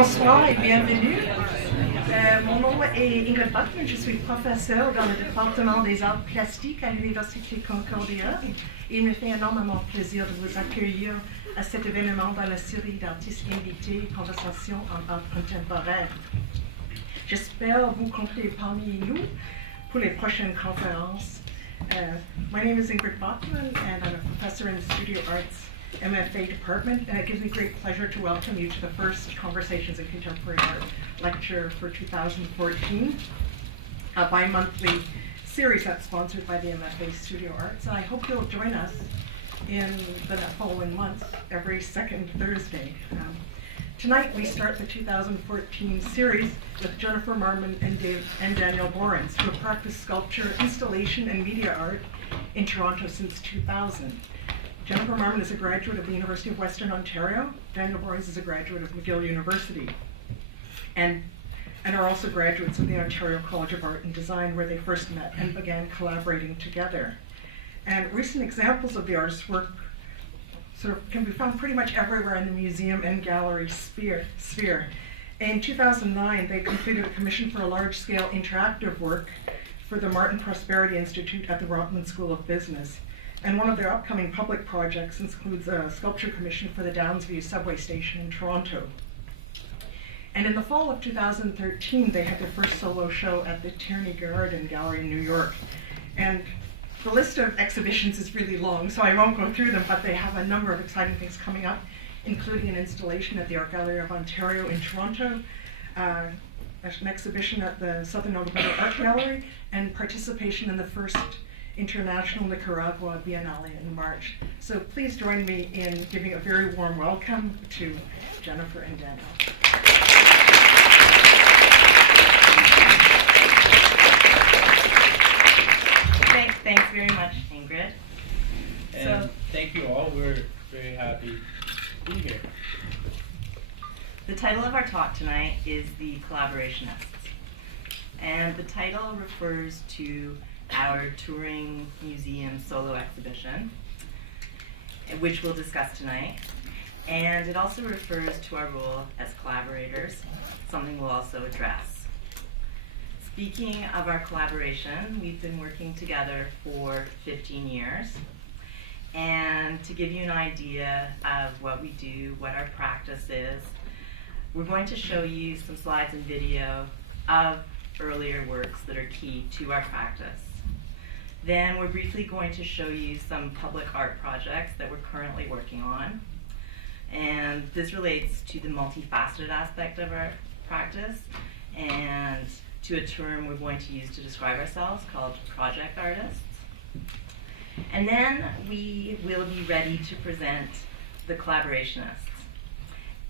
Bonsoir et bienvenue. Mon nom est Ingrid, je suis professeure dans le département des arts plastiques à l'Université Concordia. Il me fait énormément plaisir de vous accueillir à cet événement dans la série d'artistes invités, Conversations en art contemporain. J'espère vous compter parmi nous pour les prochaines conférences. My name is Ingrid Bachmann, and I'm a professor in the Studio Arts MFA department, and it gives me great pleasure to welcome you to the first Conversations in Contemporary Art lecture for 2014, a bi-monthly series that's sponsored by the MFA Studio Arts. I hope you'll join us in the following months, every second Thursday. Tonight we start the 2014 series with Jennifer Marman and Daniel Borins, who have practiced sculpture, installation, and media art in Toronto since 2000. Jennifer Marman is a graduate of the University of Western Ontario. Daniel Borins is a graduate of McGill University, and are also graduates of the Ontario College of Art and Design, where they first met and began collaborating together. And recent examples of the artist's work can be found pretty much everywhere in the museum and gallery sphere. In 2009, they completed a commission for a large-scale interactive work for the Martin Prosperity Institute at the Rotman School of Business. And one of their upcoming public projects includes a sculpture commission for the Downsview subway station in Toronto. And in the fall of 2013, they had their first solo show at the Tierney Garden Gallery in New York. And the list of exhibitions is really long, so I won't go through them, but they have a number of exciting things coming up, including an installation at the Art Gallery of Ontario in Toronto, an exhibition at the Southern Alberta Art Gallery, and participation in the first International Nicaragua Biennale in March. So please join me in giving a very warm welcome to Jennifer and Daniel. Thanks very much, Ingrid. And thank you all. We're very happy to be here. The title of our talk tonight is The Collaborationists. And the title refers to our touring museum solo exhibition, which we'll discuss tonight. And it also refers to our role as collaborators, something we'll also address. Speaking of our collaboration, we've been working together for 15 years. And to give you an idea of what we do, what our practice is, we're going to show you some slides and video of earlier works that are key to our practice. Then we're briefly going to show you some public art projects that we're currently working on. And this relates to the multifaceted aspect of our practice and to a term we're going to use to describe ourselves called project artists. And then we will be ready to present the collaborationists.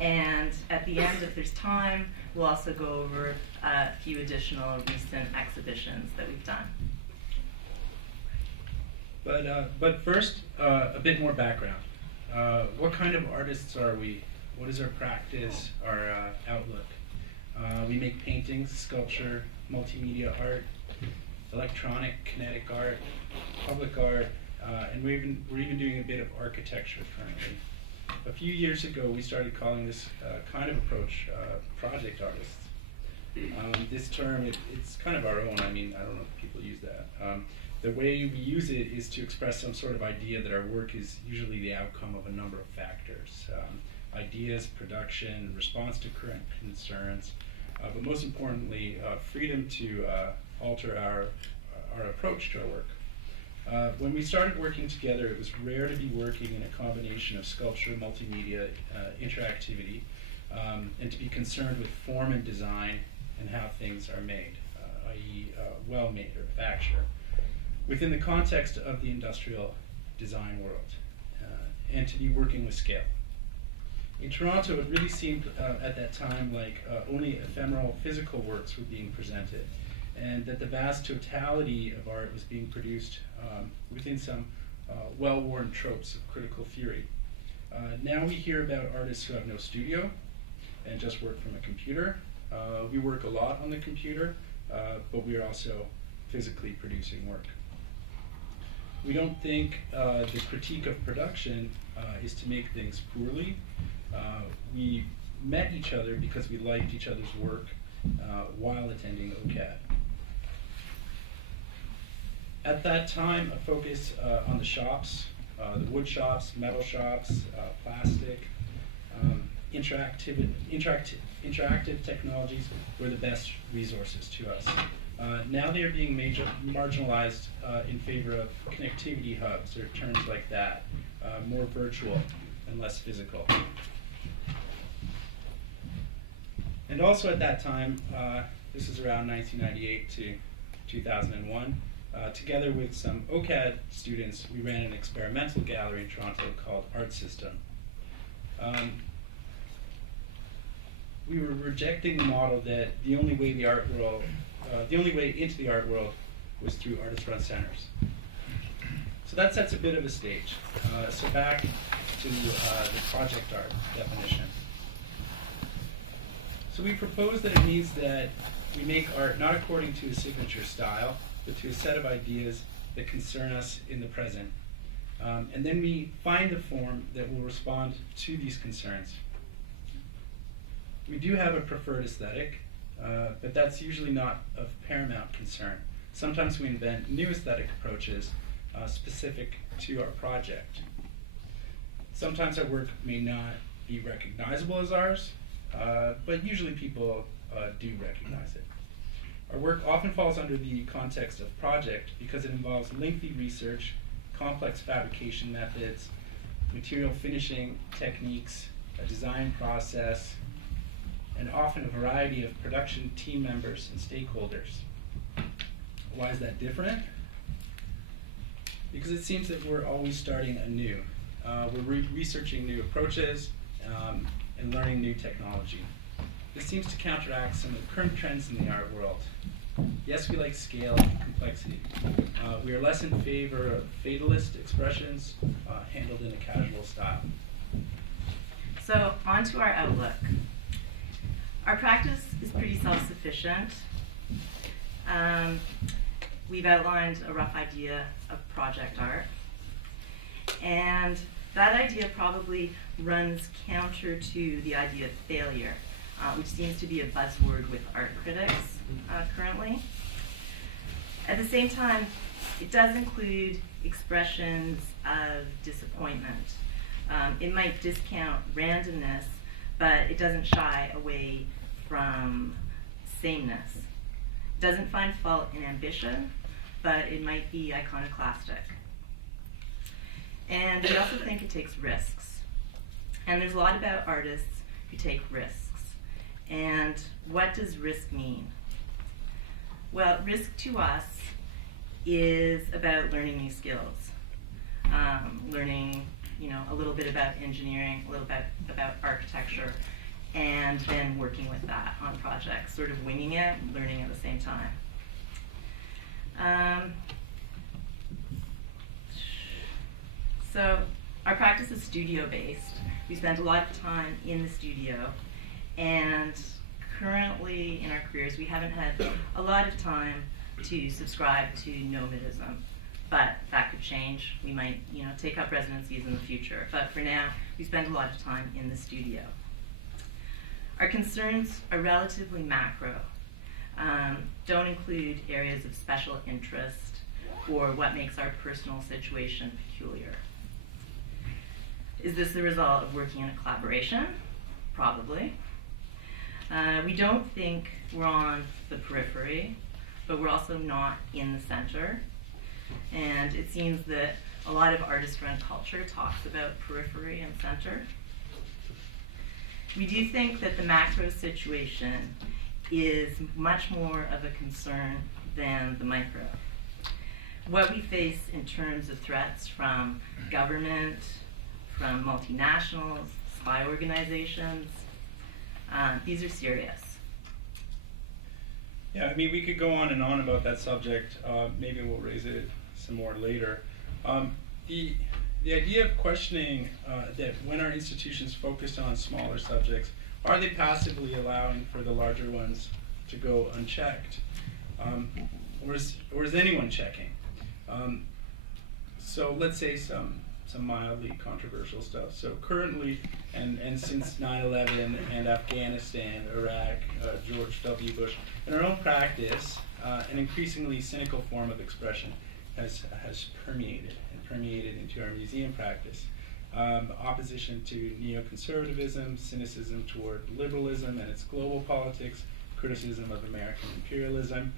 And at the end, if there's time, we'll also go over a few additional recent exhibitions that we've done. But first, a bit more background. What kind of artists are we? What is our practice, our outlook? We make paintings, sculpture, multimedia art, electronic, kinetic art, public art, and we're even doing a bit of architecture currently. A few years ago, we started calling this kind of approach project artists. This term, it's kind of our own. I mean, I don't know if people use that. The way we use it is to express some sort of idea that our work is usually the outcome of a number of factors. Ideas, production, response to current concerns, but most importantly, freedom to alter our approach to our work. When we started working together, it was rare to be working in a combination of sculpture, multimedia, interactivity, and to be concerned with form and design and how things are made, i.e. well made or facture, within the context of the industrial design world, and to be working with scale. In Toronto, it really seemed at that time like only ephemeral physical works were being presented, and that the vast totality of art was being produced within some well-worn tropes of critical theory. Now we hear about artists who have no studio and just work from a computer. We work a lot on the computer, but we are also physically producing work. We don't think the critique of production is to make things poorly. We met each other because we liked each other's work while attending OCAD. At that time, a focus on the shops, the wood shops, metal shops, plastic, interactive technologies were the best resources to us. Now they are being marginalized in favor of connectivity hubs or terms like that, more virtual and less physical. And also at that time, this is around 1998 to 2001, together with some OCAD students, we ran an experimental gallery in Toronto called Art System. We were rejecting the model that the only way into the art world was through artist-run centers. So that sets a bit of a stage. So back to the project art definition. So we propose that it means that we make art not according to a signature style, but to a set of ideas that concern us in the present. And then we find the form that will respond to these concerns. We do have a preferred aesthetic, but that's usually not of paramount concern. Sometimes we invent new aesthetic approaches specific to our project. Sometimes our work may not be recognizable as ours, but usually people do recognize it. Our work often falls under the context of project because it involves lengthy research, complex fabrication methods, material finishing techniques, a design process, and often a variety of production team members and stakeholders. Why is that different? Because it seems that we're always starting anew. We're researching new approaches and learning new technology. This seems to counteract some of the current trends in the art world. Yes, we like scale and complexity. We are less in favor of fatalist expressions handled in a casual style. So on to our outlook. Our practice is pretty self-sufficient. We've outlined a rough idea of project art. And that idea probably runs counter to the idea of failure, which seems to be a buzzword with art critics currently. At the same time, it does include expressions of disappointment. It might discount randomness, but it doesn't shy away from sameness. It doesn't find fault in ambition, but it might be iconoclastic. And we also think it takes risks. And there's a lot about artists who take risks. And what does risk mean? Well, risk to us is about learning new skills. Learning, a little bit about engineering, a little bit about architecture, and then working with that on projects, sort of winging it, learning at the same time. So our practice is studio-based. We spend a lot of time in the studio, and currently in our careers we haven't had a lot of time to subscribe to nomadism, but that could change. We might take up residencies in the future, but for now we spend a lot of time in the studio. Our concerns are relatively macro, don't include areas of special interest or what makes our personal situation peculiar. Is this the result of working in a collaboration? Probably. We don't think we're on the periphery, but we're also not in the center. And it seems that a lot of artist-run culture talks about periphery and center. We do think that the macro situation is much more of a concern than the micro. What we face in terms of threats from government, from multinationals, spy organizations, these are serious. Yeah, we could go on and on about that subject. Maybe we'll raise it some more later. The idea of questioning that when our institutions focus on smaller subjects, are they passively allowing for the larger ones to go unchecked? Or is anyone checking? So let's say some some mildly controversial stuff. So currently, and since 9/11 and Afghanistan, Iraq, George W. Bush, in our own practice, an increasingly cynical form of expression has permeated into our museum practice. Opposition to neoconservatism, cynicism toward liberalism and its global politics, criticism of American imperialism,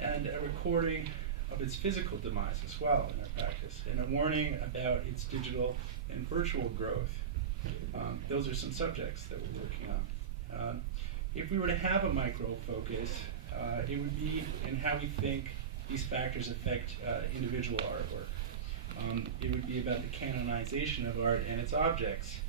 and a recording of its physical demise as well in our practice, and a warning about its digital and virtual growth. Those are some subjects that we're working on. If we were to have a micro focus, it would be in how we think these factors affect individual artwork. It would be about the canonization of art and its objects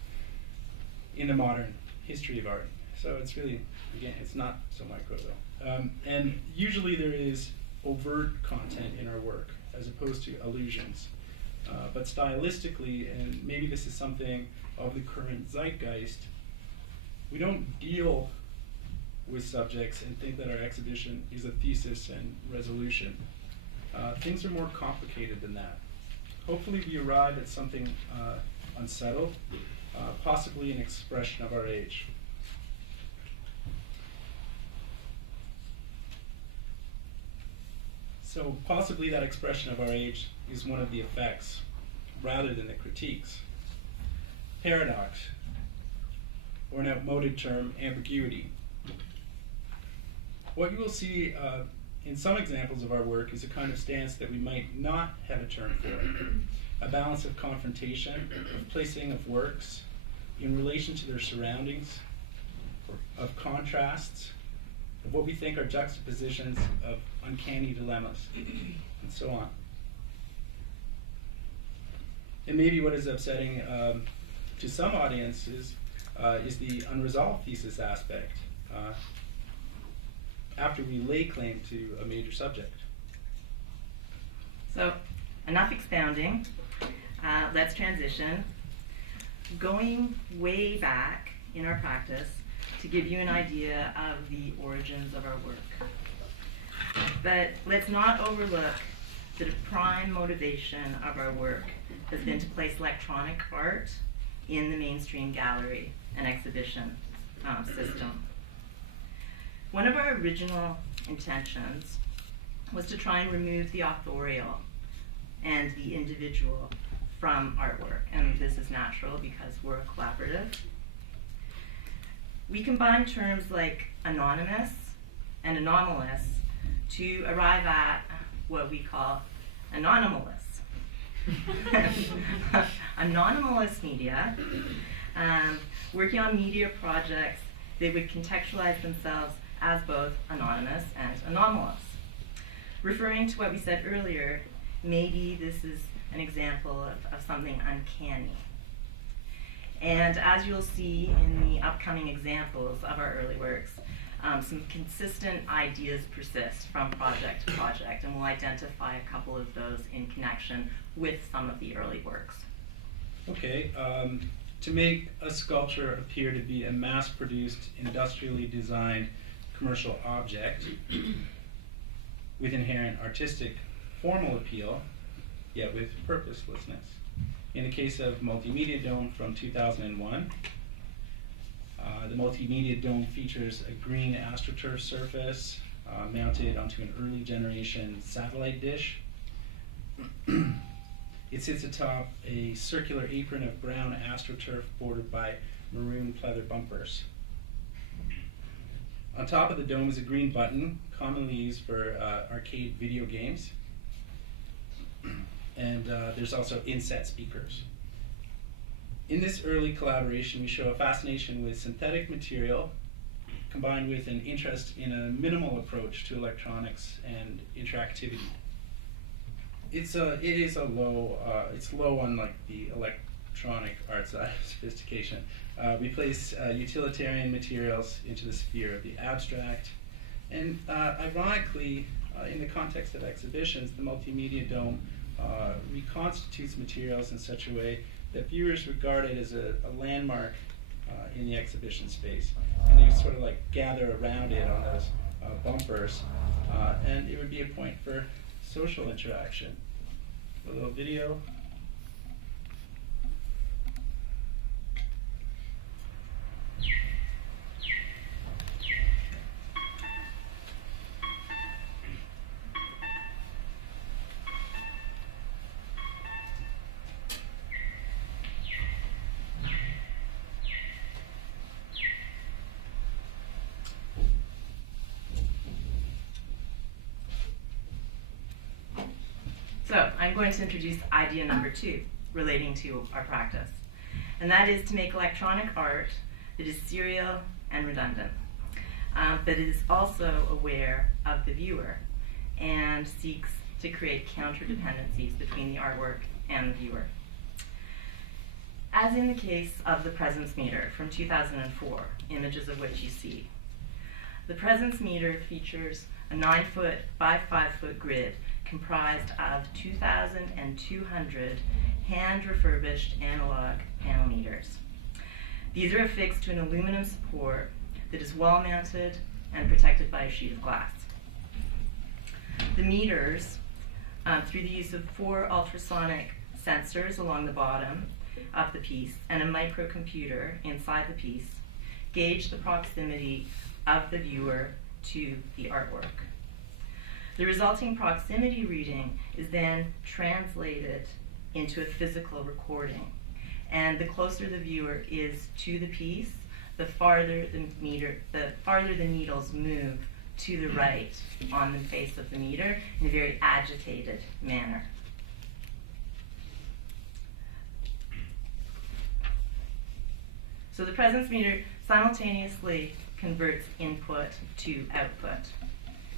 in the modern history of art. So it's really, again, it's not so micro though. And usually there is overt content in our work as opposed to allusions. But stylistically, and maybe this is something of the current zeitgeist, we don't deal with subjects and think that our exhibition is a thesis and resolution. Things are more complicated than that. Hopefully we arrive at something unsettled, possibly an expression of our age. So possibly that expression of our age is one of the effects, rather than the critiques. Paradox, or an outmoded term, ambiguity. What you will see in some examples of our work is a kind of stance that we might not have a term for. A balance of confrontation, of placing of works in relation to their surroundings, of contrasts, of what we think are juxtapositions of uncanny dilemmas, and so on. And maybe what is upsetting to some audiences is the unresolved thesis aspect after we lay claim to a major subject. So, enough expounding. Let's transition. Going way back in our practice to give you an idea of the origins of our work. But let's not overlook that a prime motivation of our work has been to place electronic art in the mainstream gallery and exhibition system. One of our original intentions was to try and remove the authorial and the individual from artwork, and this is natural because we're a collaborative. We combine terms like anonymous and anomalous to arrive at what we call anonymous. Anonymous media, working on media projects, they would contextualize themselves as both anonymous and anomalous. Referring to what we said earlier, maybe this is an example of something uncanny. And as you'll see in the upcoming examples of our early works, some consistent ideas persist from project to project, and we'll identify a couple of those in connection with some of the early works. Okay, to make a sculpture appear to be a mass-produced, industrially designed commercial object with inherent artistic formal appeal, yet with purposelessness. In the case of Multimedia Dome from 2001, the Multimedia Dome features a green AstroTurf surface mounted onto an early generation satellite dish. It sits atop a circular apron of brown AstroTurf bordered by maroon pleather bumpers. On top of the dome is a green button, commonly used for arcade video games. And there's also inset speakers. In this early collaboration, we show a fascination with synthetic material combined with an interest in a minimal approach to electronics and interactivity. It's low on like the electronic art side of sophistication. We place utilitarian materials into the sphere of the abstract, and ironically, in the context of exhibitions, the Multimedia Dome reconstitutes materials in such a way that viewers regard it as a landmark in the exhibition space, and they sort of like gather around it on those bumpers, and it would be a point for social interaction. A little video. So I'm going to introduce idea number 2 relating to our practice. And that is to make electronic art that is serial and redundant, but it is also aware of the viewer and seeks to create counter-dependencies between the artwork and the viewer. As in the case of the presence meter from 2004, images of which you see. The presence meter features a 9-foot by 5-foot grid comprised of 2,200 hand-refurbished analog panel meters. These are affixed to an aluminum support that is wall-mounted and protected by a sheet of glass. The meters, through the use of 4 ultrasonic sensors along the bottom of the piece and a microcomputer inside the piece, gauge the proximity of the viewer to the artwork. The resulting proximity reading is then translated into a physical recording. And the closer the viewer is to the piece, the farther the needles move to the right on the face of the meter in a very agitated manner. So the presence meter simultaneously converts input to output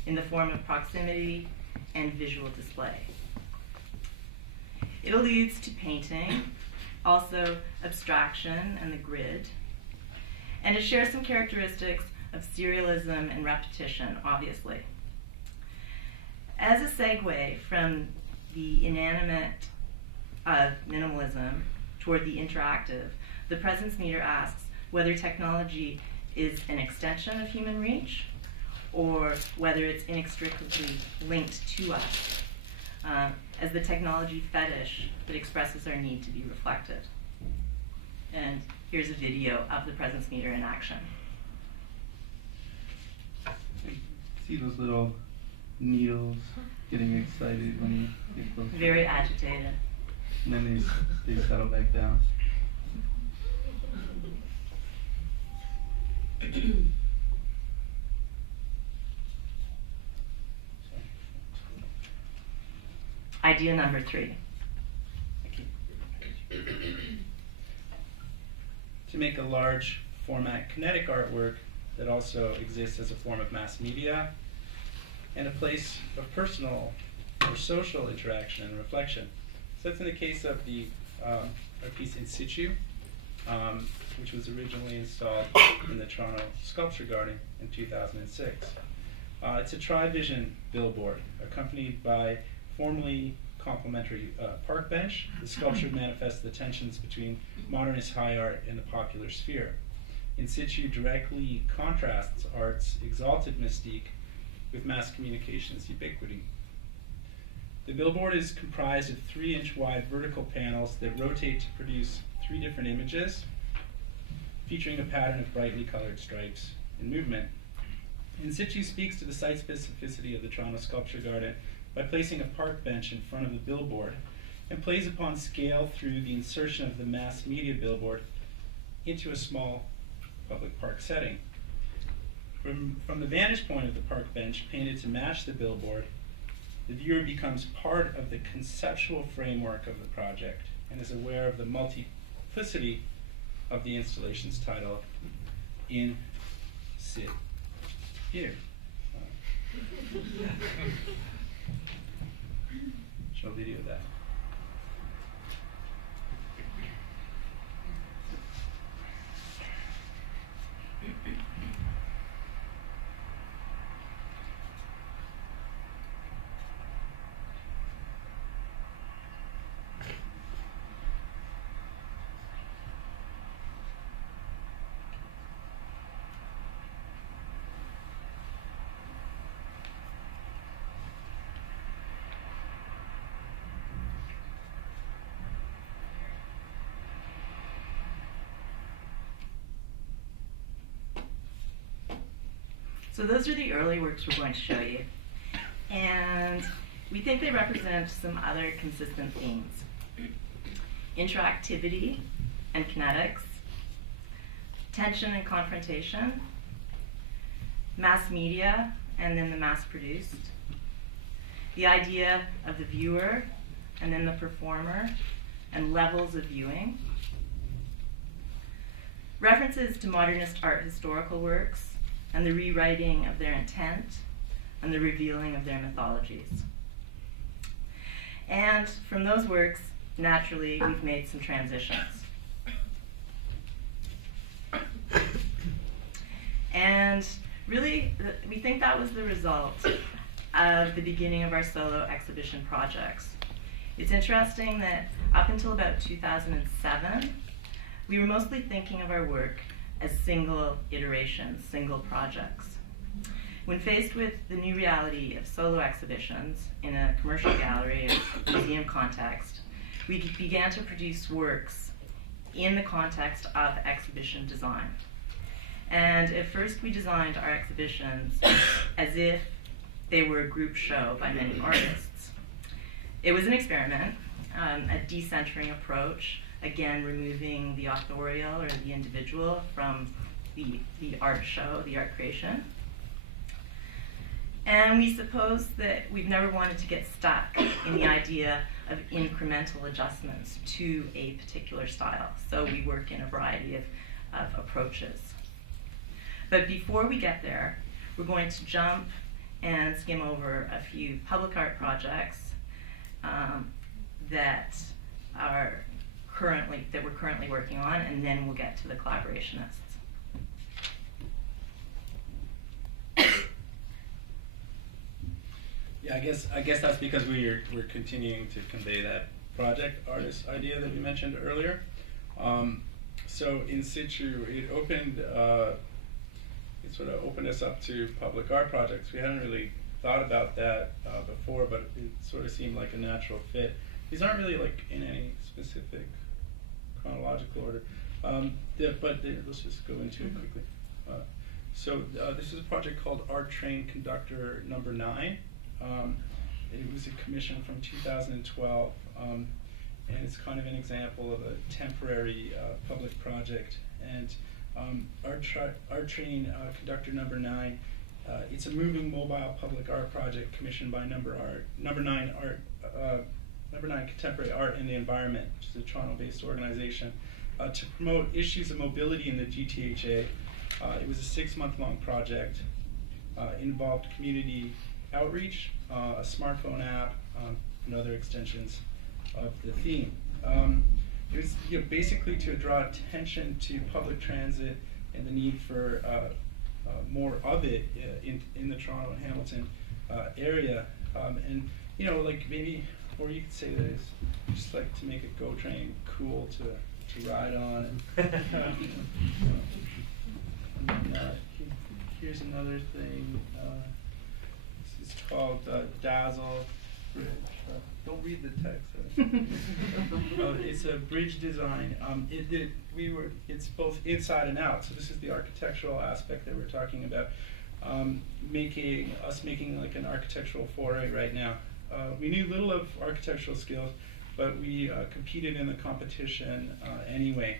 in the form of proximity and visual display. It alludes to painting, also abstraction and the grid, and it shares some characteristics of serialism and repetition, obviously. As a segue from the inanimate of minimalism toward the interactive, the presence meter asks whether technology is an extension of human reach or whether it's inextricably linked to us as the technology fetish that expresses our need to be reflected. And here's a video of the presence meter in action. See those little needles getting excited when you get close? Very agitated. And then they settle back down. Idea number 3. To make a large format kinetic artwork that also exists as a form of mass media and a place of personal or social interaction and reflection. So that's in the case of the our piece In Situ, which was originally installed in the Toronto Sculpture Garden in 2006. It's a tri-vision billboard accompanied by formally complementary park bench. The sculpture manifests the tensions between modernist high art and the popular sphere. In Situ directly contrasts art's exalted mystique with mass communication's ubiquity. The billboard is comprised of 3-inch wide vertical panels that rotate to produce 3 different images, featuring a pattern of brightly colored stripes and movement. In Situ speaks to the site specificity of the Toronto Sculpture Garden by placing a park bench in front of the billboard, and plays upon scale through the insertion of the mass media billboard into a small public park setting. From the vantage point of the park bench, painted to match the billboard, the viewer becomes part of the conceptual framework of the project and is aware of the multiplicity of the installation's title, In Sit Here. Show a video of that. So those are the early works we're going to show you. And we think they represent some other consistent themes. Interactivity and kinetics, tension and confrontation, mass media and then the mass produced, the idea of the viewer and then the performer, and levels of viewing. References to modernist art historical works, and the rewriting of their intent, and the revealing of their mythologies. And from those works, naturally, we've made some transitions. And really, we think that was the result of the beginning of our solo exhibition projects. It's interesting that up until about 2007, we were mostly thinking of our work as single iterations, single projects. When faced with the new reality of solo exhibitions in a commercial gallery or museum context, we began to produce works in the context of exhibition design. And at first we designed our exhibitions as if they were a group show by many artists. It was an experiment, a decentering approach, again removing the authorial or the individual from the art show, the art creation. And we suppose that we've never wanted to get stuck in the idea of incremental adjustments to a particular style. So we work in a variety of approaches. But before we get there, we're going to jump and skim over a few public art projects that we're currently working on, and then we'll get to the collaborationists. Yeah, I guess that's because we're continuing to convey that project artist idea that we mentioned earlier. So in situ, it sort of opened us up to public art projects. We hadn't really thought about that before, but it sort of seemed like a natural fit. These aren't really like in any specific chronological order, let's just go into it quickly. So this is a project called Art Train Conductor Number 9. It was a commission from 2012, and it's kind of an example of a temporary public project. And Art Train Conductor Number 9, it's a moving mobile public art project commissioned by Number 9 Contemporary Art and the Environment, which is a Toronto-based organization, to promote issues of mobility in the GTHA. It was a 6-month-long project. Involved community outreach, a smartphone app, and other extensions of the theme. It was basically to draw attention to public transit and the need for more of it in the Toronto and Hamilton area. And like maybe, or you could say that it's just like to make a GO train cool to ride on. And then, here's another thing. This is called Dazzle Bridge. Don't read the text. It's a bridge design. It's both inside and out. So this is the architectural aspect that we're talking about. Making like an architectural foray right now. We knew little of architectural skills, but we competed in the competition anyway.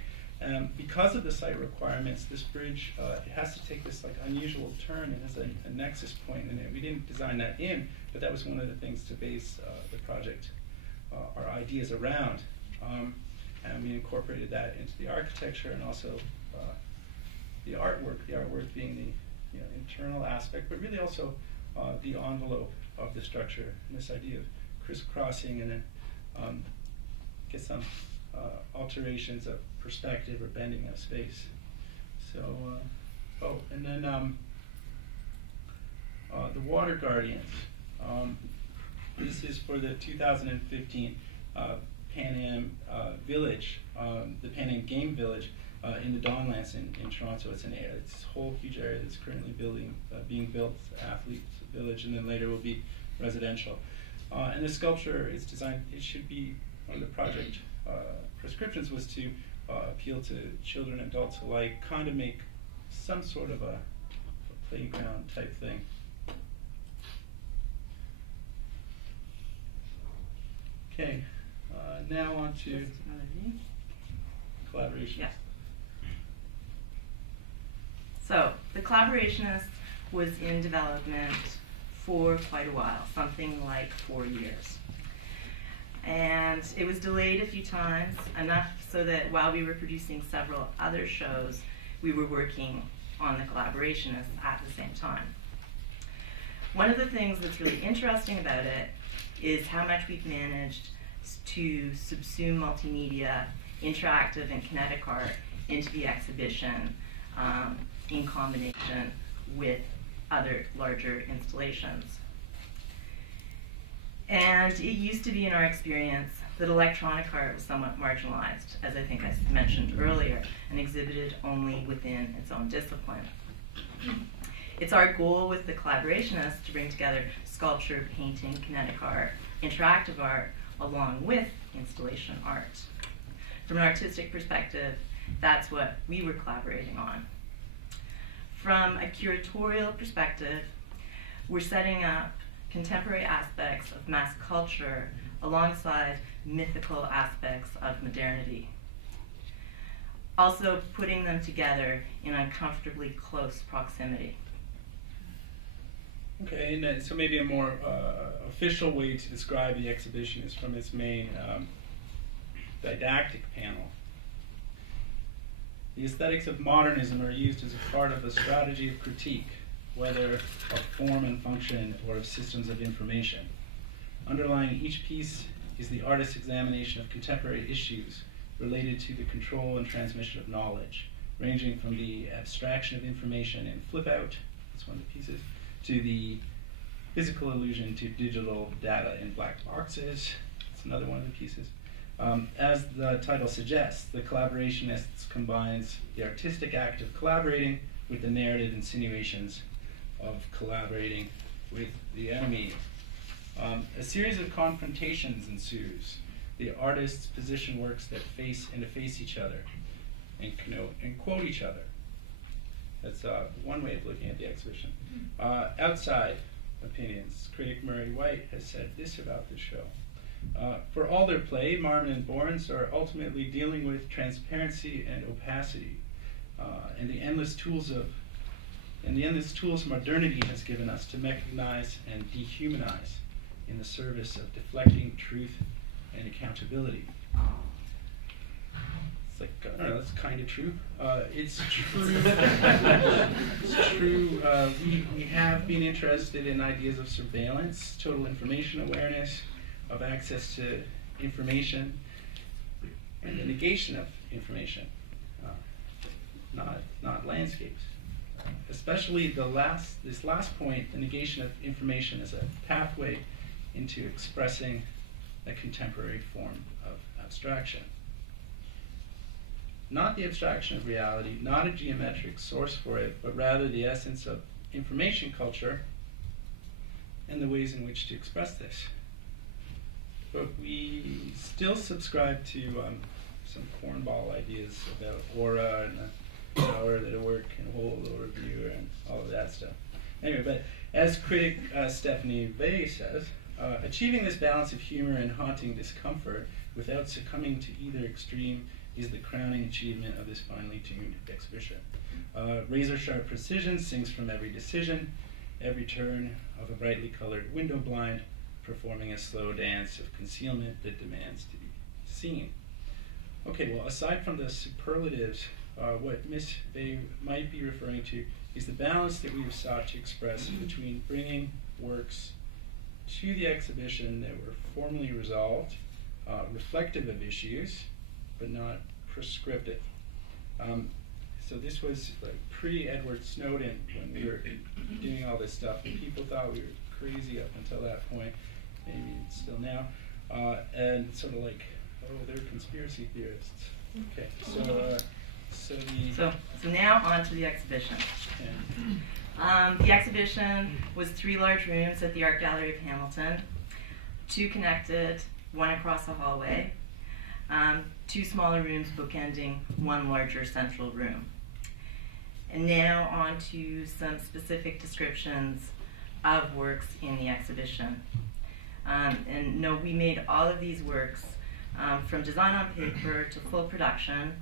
Because of the site requirements, this bridge it has to take this like unusual turn. It has a nexus point in it. We didn't design that in, but that was one of the things to base the project, our ideas around. And we incorporated that into the architecture and also the artwork. The artwork being the internal aspect, but really also the envelope of the structure. And this idea of crisscrossing and then get some alterations of perspective or bending of space. So, and then the Water Guardians. This is for the 2015 Pan Am Village, the Pan Am Game Village in the Dawnlands in Toronto. It's a whole huge area that's currently being built, athletes village, and then later will be residential. And the sculpture is designed, it should be, one of the project prescriptions was to appeal to children and adults alike, kind of make some sort of a playground type thing. Okay, now on to collaborations. Yeah. So the collaborationist was in development for quite a while, something like 4 years. And it was delayed a few times, enough so that while we were producing several other shows, we were working on the collaborationists at the same time. One of the things that's really interesting about it is how much we've managed to subsume multimedia, interactive and kinetic art into the exhibition in combination with other larger installations. And it used to be in our experience that electronic art was somewhat marginalized, as I think I mentioned earlier, and exhibited only within its own discipline. It's our goal with the collaborationists to bring together sculpture, painting, kinetic art, interactive art, along with installation art. From an artistic perspective, that's what we were collaborating on. From a curatorial perspective, we're setting up contemporary aspects of mass culture alongside mythical aspects of modernity. Also putting them together in uncomfortably close proximity. Okay, and so maybe a more official way to describe the exhibition is from its main didactic panel. The aesthetics of modernism are used as a part of a strategy of critique, whether of form and function or of systems of information. Underlying each piece is the artist's examination of contemporary issues related to the control and transmission of knowledge, ranging from the abstraction of information in Flip Out, that's one of the pieces, to the physical allusion to digital data in black boxes, that's another one of the pieces. As the title suggests, the collaborationists combines the artistic act of collaborating with the narrative insinuations of collaborating with the enemy. A series of confrontations ensues. The artists position works that face and efface each other and connote and quote each other. That's one way of looking at the exhibition. Outside opinions, critic Whyte has said this about the show. For all their play, Marman and Borins are ultimately dealing with transparency and opacity, and the endless tools modernity has given us to mechanize and dehumanize in the service of deflecting truth and accountability. It's like, I don't know, that's kind of true. It's true. It's true. We have been interested in ideas of surveillance, total information awareness, of access to information, and the negation of information, not landscapes. Especially this last point, the negation of information as a pathway into expressing a contemporary form of abstraction. Not the abstraction of reality, not a geometric source for it, but rather the essence of information culture and the ways in which to express this. But we still subscribe to some cornball ideas about aura and the power that a work can hold over a viewer and all of that stuff. Anyway, but as critic Stephanie Vey says, achieving this balance of humor and haunting discomfort without succumbing to either extreme is the crowning achievement of this finely tuned exhibition. Razor-sharp precision sings from every decision, every turn of a brightly colored window blind, performing a slow dance of concealment that demands to be seen. Okay, well, aside from the superlatives, what Ms. Vey might be referring to is the balance that we have sought to express between bringing works to the exhibition that were formally resolved, reflective of issues, but not prescriptive. So this was like pre-Edward Snowden when we were doing all this stuff, and people thought we were crazy up until that point, maybe still now, and sort of like, oh, they're conspiracy theorists. Okay, so now on to the exhibition. The exhibition was 3 large rooms at the Art Gallery of Hamilton, 2 connected, 1 across a hallway, 2 smaller rooms bookending 1 larger central room. And now on to some specific descriptions of works in the exhibition. And no, we made all of these works from design on paper to full production.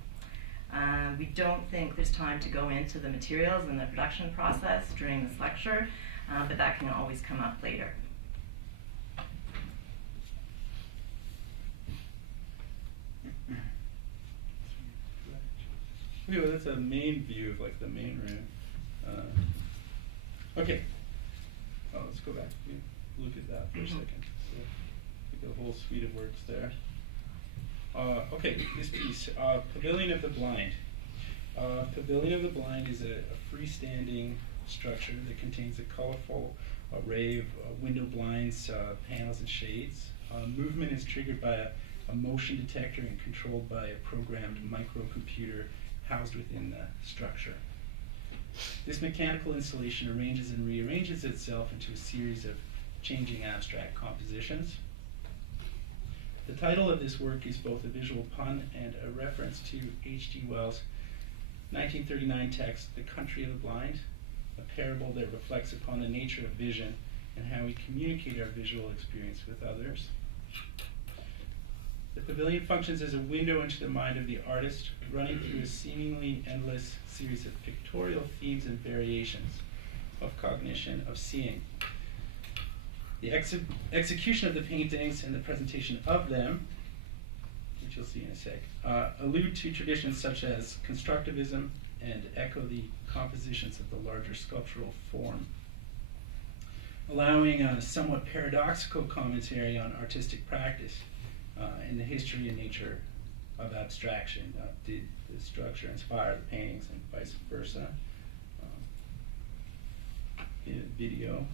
We don't think there's time to go into the materials and the production process during this lecture, but that can always come up later. Okay, well, that's a main view of like the main room. Okay. Oh, let's go back. Look at that for a second. So, a whole suite of works there. Okay, this piece, Pavilion of the Blind. Pavilion of the Blind is a freestanding structure that contains a colorful array of window blinds, panels, and shades. Movement is triggered by a motion detector and controlled by a programmed microcomputer housed within the structure. This mechanical installation arranges and rearranges itself into a series of changing abstract compositions. The title of this work is both a visual pun and a reference to H.G. Wells' 1939 text, The Country of the Blind, a parable that reflects upon the nature of vision and how we communicate our visual experience with others. The pavilion functions as a window into the mind of the artist, running through a seemingly endless series of pictorial themes and variations of cognition, of seeing. The execution of the paintings and the presentation of them, which you'll see in a sec, allude to traditions such as constructivism and echo the compositions of the larger sculptural form, allowing a somewhat paradoxical commentary on artistic practice and the history and nature of abstraction. Did the structure inspire the paintings and vice versa? Video.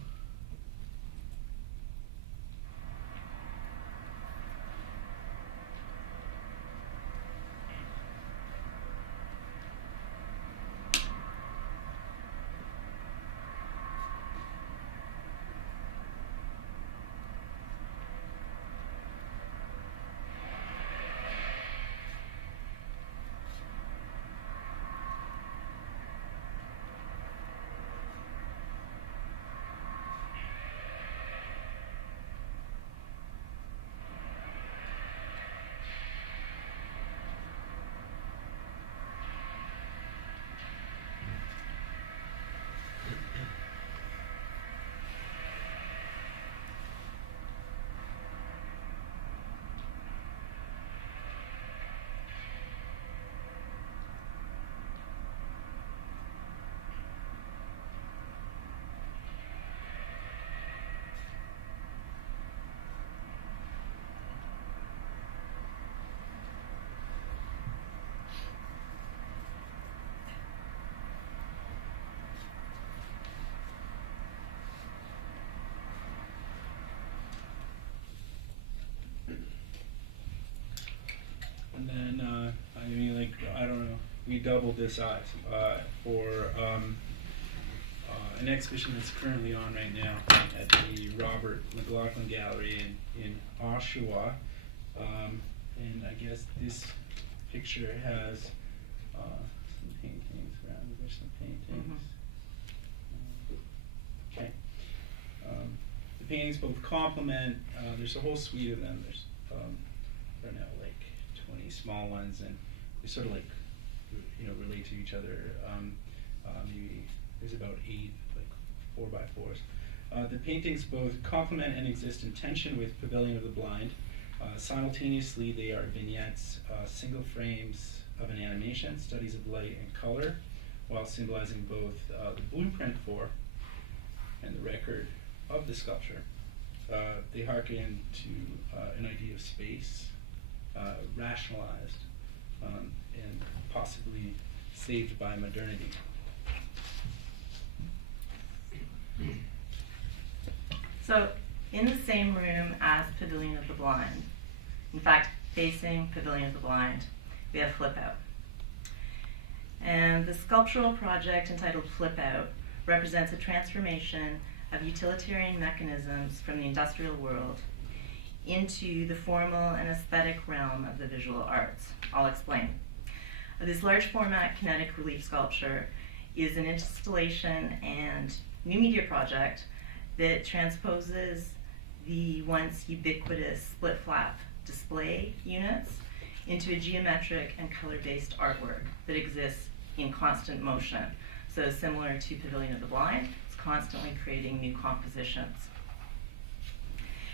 And then, I mean, like, I don't know, we doubled this size for an exhibition that's currently on right now at the Robert McLaughlin Gallery in Oshawa. And I guess this picture has some paintings around. There's some paintings. Okay. The paintings both complement, there's a whole suite of them. There's, I don't know, like 20 small ones, and they sort of like, you know, relate to each other. Maybe there's about 8, like 4x4s. The paintings both complement and exist in tension with Pavilion of the Blind. Simultaneously, they are vignettes, single frames of an animation, studies of light and color, while symbolizing both the blueprint for and the record of the sculpture. They harken to an idea of space, rationalized and possibly saved by modernity. So, in the same room as Pavilion of the Blind, in fact, facing Pavilion of the Blind, we have Flip Out. And the sculptural project entitled Flip Out represents a transformation of utilitarian mechanisms from the industrial world into the formal and aesthetic realm of the visual arts. I'll explain. This large format kinetic relief sculpture is an installation and new media project that transposes the once ubiquitous split flap display units into a geometric and color-based artwork that exists in constant motion. So similar to Pavilion of the Blind, it's constantly creating new compositions.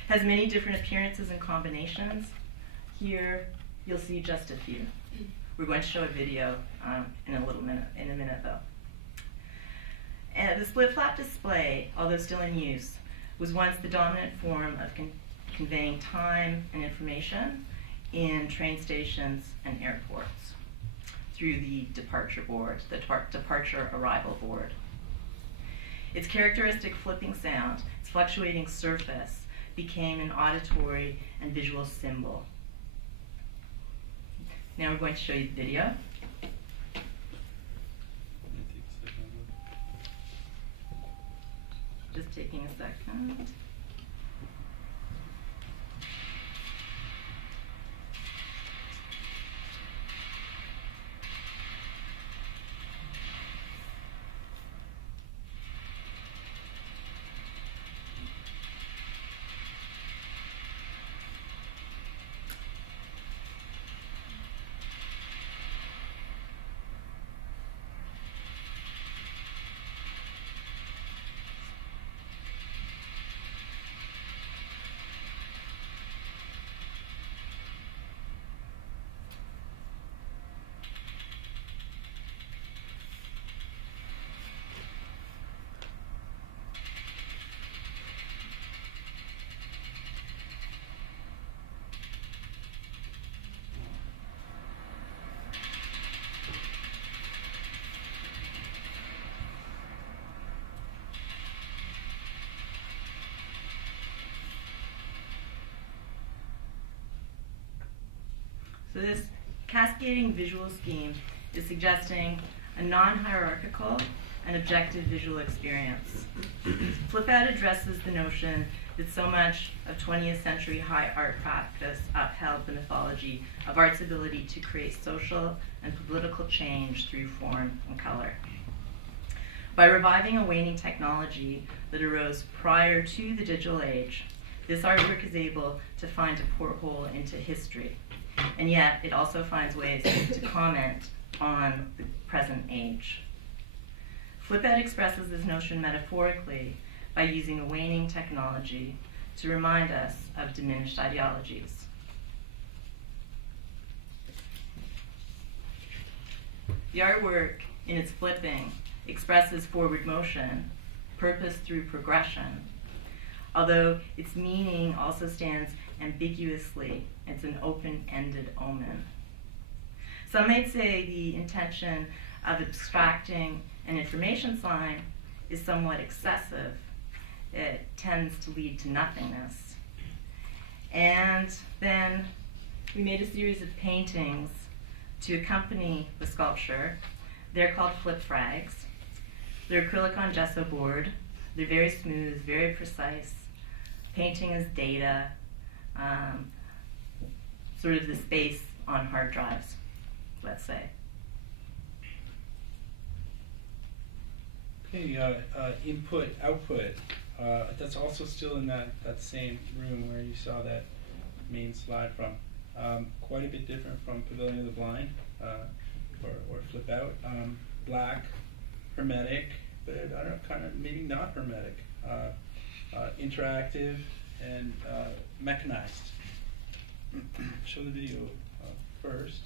Has many different appearances and combinations. Here, you'll see just a few. We're going to show a video in a minute though. And the split flap display, although still in use, was once the dominant form of conveying time and information in train stations and airports through the departure board, the departure arrival board. Its characteristic flipping sound, its fluctuating surface, became an auditory and visual symbol. Now we're going to show you the video. Just taking a second. So this cascading visual scheme is suggesting a non-hierarchical and objective visual experience. Flip Out addresses the notion that so much of 20th century high art practice upheld the mythology of art's ability to create social and political change through form and color. By reviving a waning technology that arose prior to the digital age, this artwork is able to find a porthole into history. And yet, it also finds ways to comment on the present age. Flip Out expresses this notion metaphorically by using a waning technology to remind us of diminished ideologies. The artwork, in its flipping, expresses forward motion, purpose through progression, although its meaning also stands ambiguously. It's an open-ended omen. Some might say the intention of abstracting an information sign is somewhat excessive. It tends to lead to nothingness. And then we made a series of paintings to accompany the sculpture. They're called flip frags. They're acrylic on gesso board. They're very smooth, very precise. Painting is data, sort of the space on hard drives, let's say. Okay, input, output. That's also still in that same room where you saw that main slide from. Quite a bit different from Pavilion of the Blind or Flip Out. Black, hermetic, but I don't know, kind of maybe not hermetic. Interactive and mechanized. Show the video first.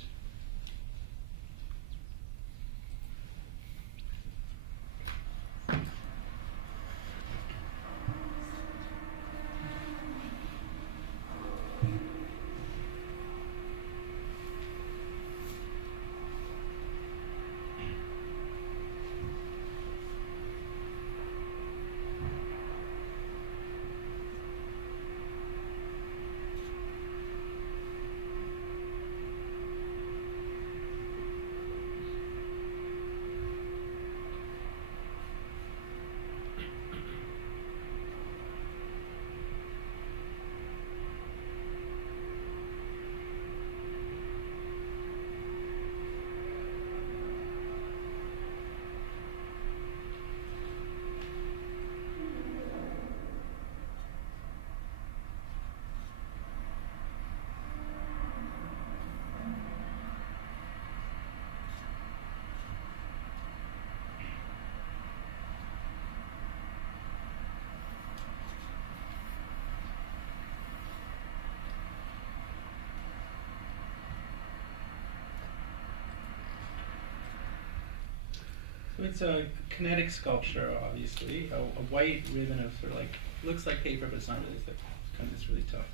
So it's a kinetic sculpture, obviously. A white ribbon of sort of like, looks like paper, but it's not really. It's like kind of this really tough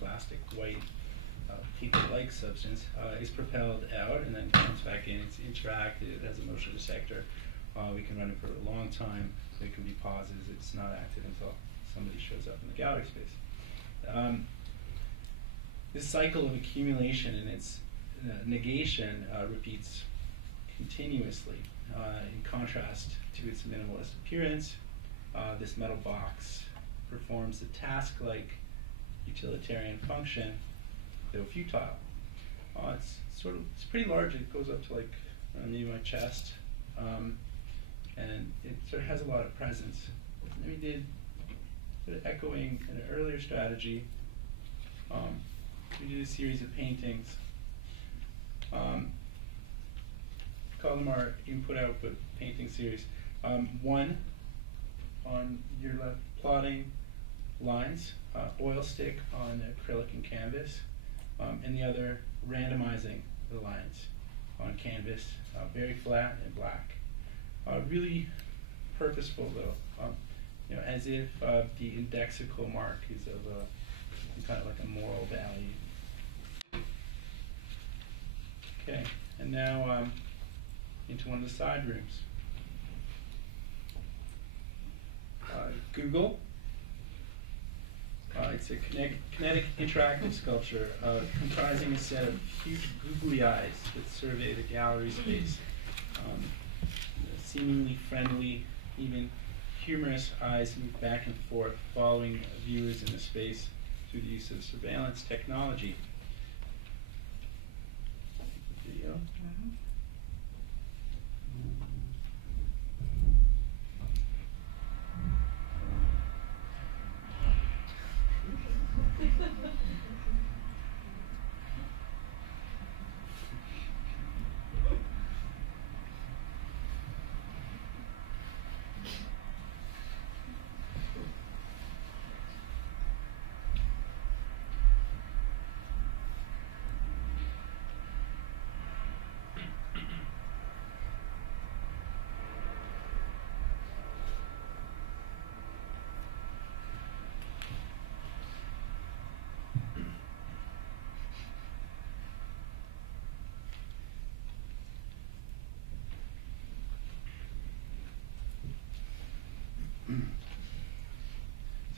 plastic white paper-like substance is propelled out and then comes back in. It's interactive. It has a motion detector. We can run it for a long time. There can be pauses. It's not active until somebody shows up in the gallery space. This cycle of accumulation and its negation repeats continuously. In contrast to its minimalist appearance, this metal box performs a task-like utilitarian function, though futile. It's pretty large. It goes up to like maybe my chest, and it sort of has a lot of presence. And we did sort of echoing an earlier strategy. We did a series of paintings. Call them our input-output painting series. One on your left, plotting lines, oil stick on acrylic and canvas, and the other randomizing the lines on canvas, very flat and black. Really purposeful though, as if the indexical mark is of kind of like a moral value. Okay, and now into one of the side rooms. Google. It's a kinetic interactive sculpture comprising a set of huge googly eyes that survey the gallery space. Seemingly friendly, even humorous eyes move back and forth, following viewers in the space through the use of surveillance technology. Video.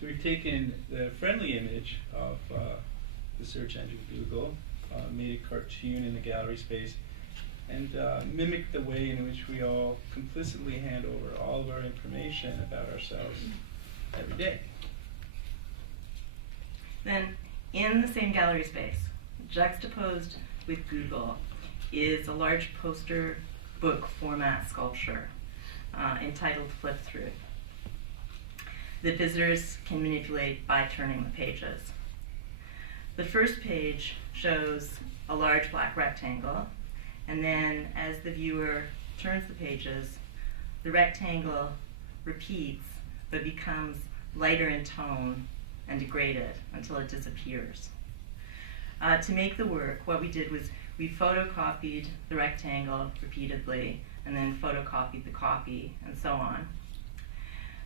So we've taken the friendly image of the search engine Google, made a cartoon in the gallery space, and mimicked the way in which we all complicitly hand over all of our information about ourselves every day. Then, in the same gallery space, juxtaposed with Google, is a large poster book format sculpture entitled Flip Through, that visitors can manipulate by turning the pages. The first page shows a large black rectangle, and then as the viewer turns the pages, the rectangle repeats but becomes lighter in tone and degraded until it disappears. To make the work, what we did was we photocopied the rectangle repeatedly and then photocopied the copy and so on,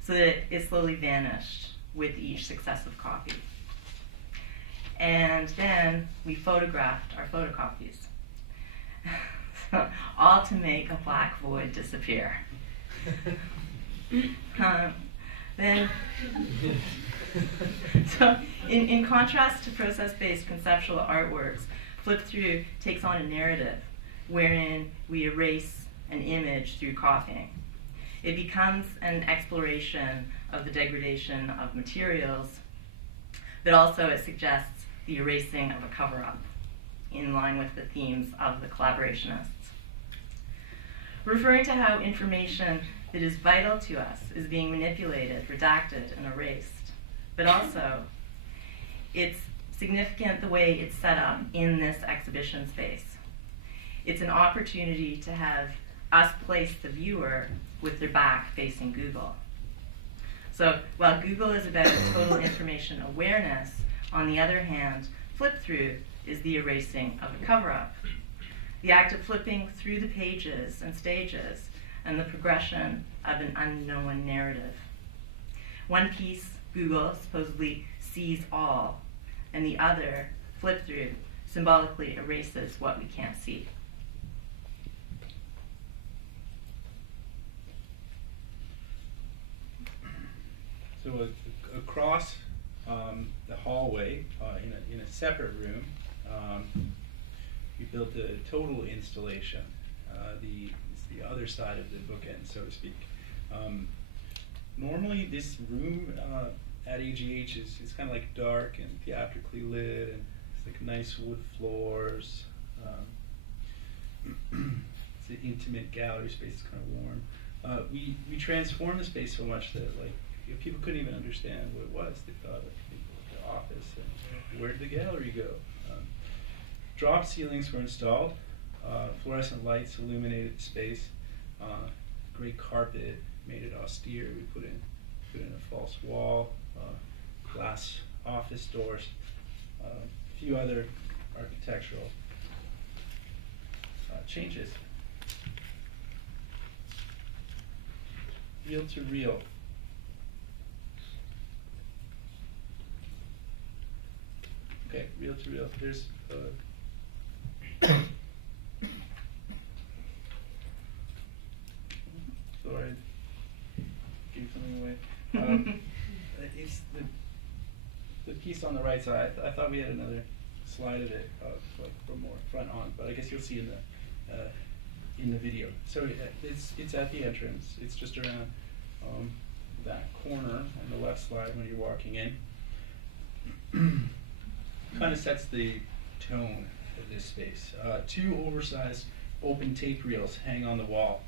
so that it slowly vanished with each successive copy. And then we photographed our photocopies, all to make a black void disappear. So in contrast to process-based conceptual artworks, Flip Through takes on a narrative wherein we erase an image through copying. It becomes an exploration of the degradation of materials, but also it suggests the erasing of a cover-up, in line with the themes of the collaborationists. Referring to how information that is vital to us is being manipulated, redacted, and erased, but also it's significant the way it's set up in this exhibition space. It's an opportunity to have us place the viewer with their back facing Google. So while Google is about total information awareness, on the other hand, Flip Through is the erasing of a cover-up. The act of flipping through the pages and stages and the progression of an unknown narrative. One piece, Google, supposedly sees all, and the other, flip through, symbolically erases what we can't see. So across the hallway, in a separate room, we built a total installation. It's the other side of the bookend, so to speak. Normally, this room at AGH is kind of like dark and theatrically lit, and it's like nice wood floors. It's an intimate gallery space. It's kind of warm. We transformed the space so much that people couldn't even understand what it was. They thought the office, and where did the gallery go? Drop ceilings were installed. Fluorescent lights illuminated the space. Great carpet made it austere. We put in a false wall, glass office doors, a few other architectural changes. Reel to reel. Okay, reel to reel. There's sorry, gave something away. It's the piece on the right side. I thought we had another slide of it, for more front on, but I guess you'll see in the video. So it's at the entrance. It's just around that corner on the left side when you're walking in. Kind of sets the tone of this space. Two oversized open tape reels hang on the wall.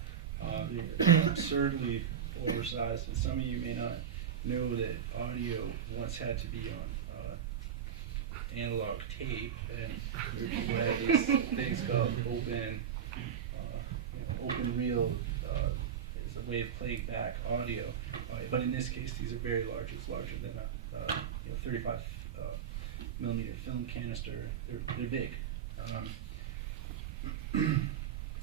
They're absurdly oversized, and some of you may not know that audio once had to be on analog tape, and people had these things called open reel as a way of playing back audio. But in this case, these are very large. It's larger than a 35 millimeter film canister. They're big.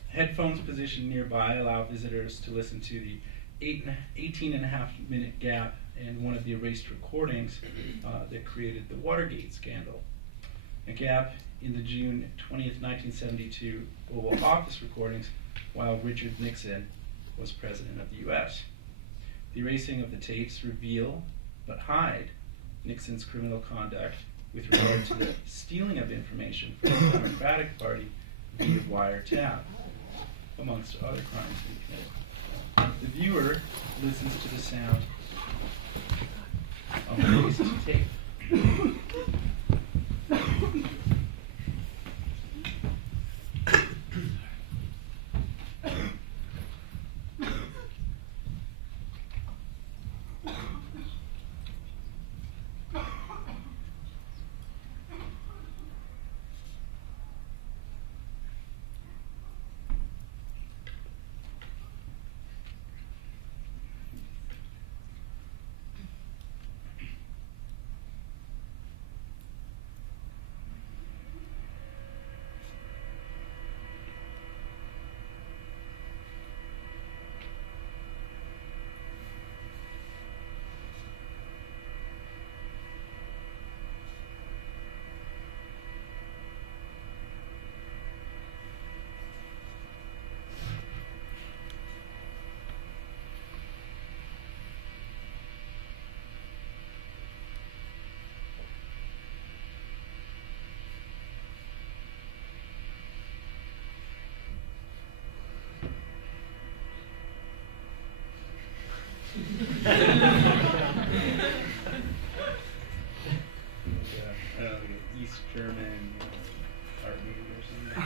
Headphones positioned nearby allow visitors to listen to the 18.5-minute gap in one of the erased recordings that created the Watergate scandal. A gap in the June 20th, 1972 Oval Office recordings while Richard Nixon was president of the U.S. The erasing of the tapes reveal, but hide, Nixon's criminal conduct with regard to the stealing of information from the Democratic Party via wiretap, amongst other crimes he committed. The viewer listens to the sound of the erased tape. East German art movie or something.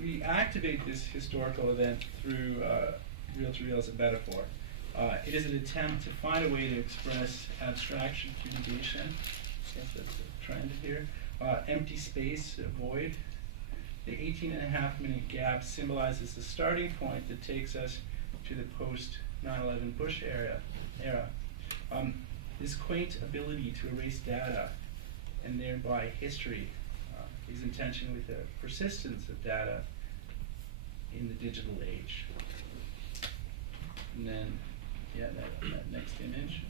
We activate this historical event through reel-to-reel as a metaphor. It is an attempt to find a way to express abstraction through negation. I guess that's a trend here. Empty space, a void. The 18.5-minute gap symbolizes the starting point that takes us to the post 9/11 Bush era. This quaint ability to erase data and thereby history is in tension with the persistence of data in the digital age. And then, yeah, that next image.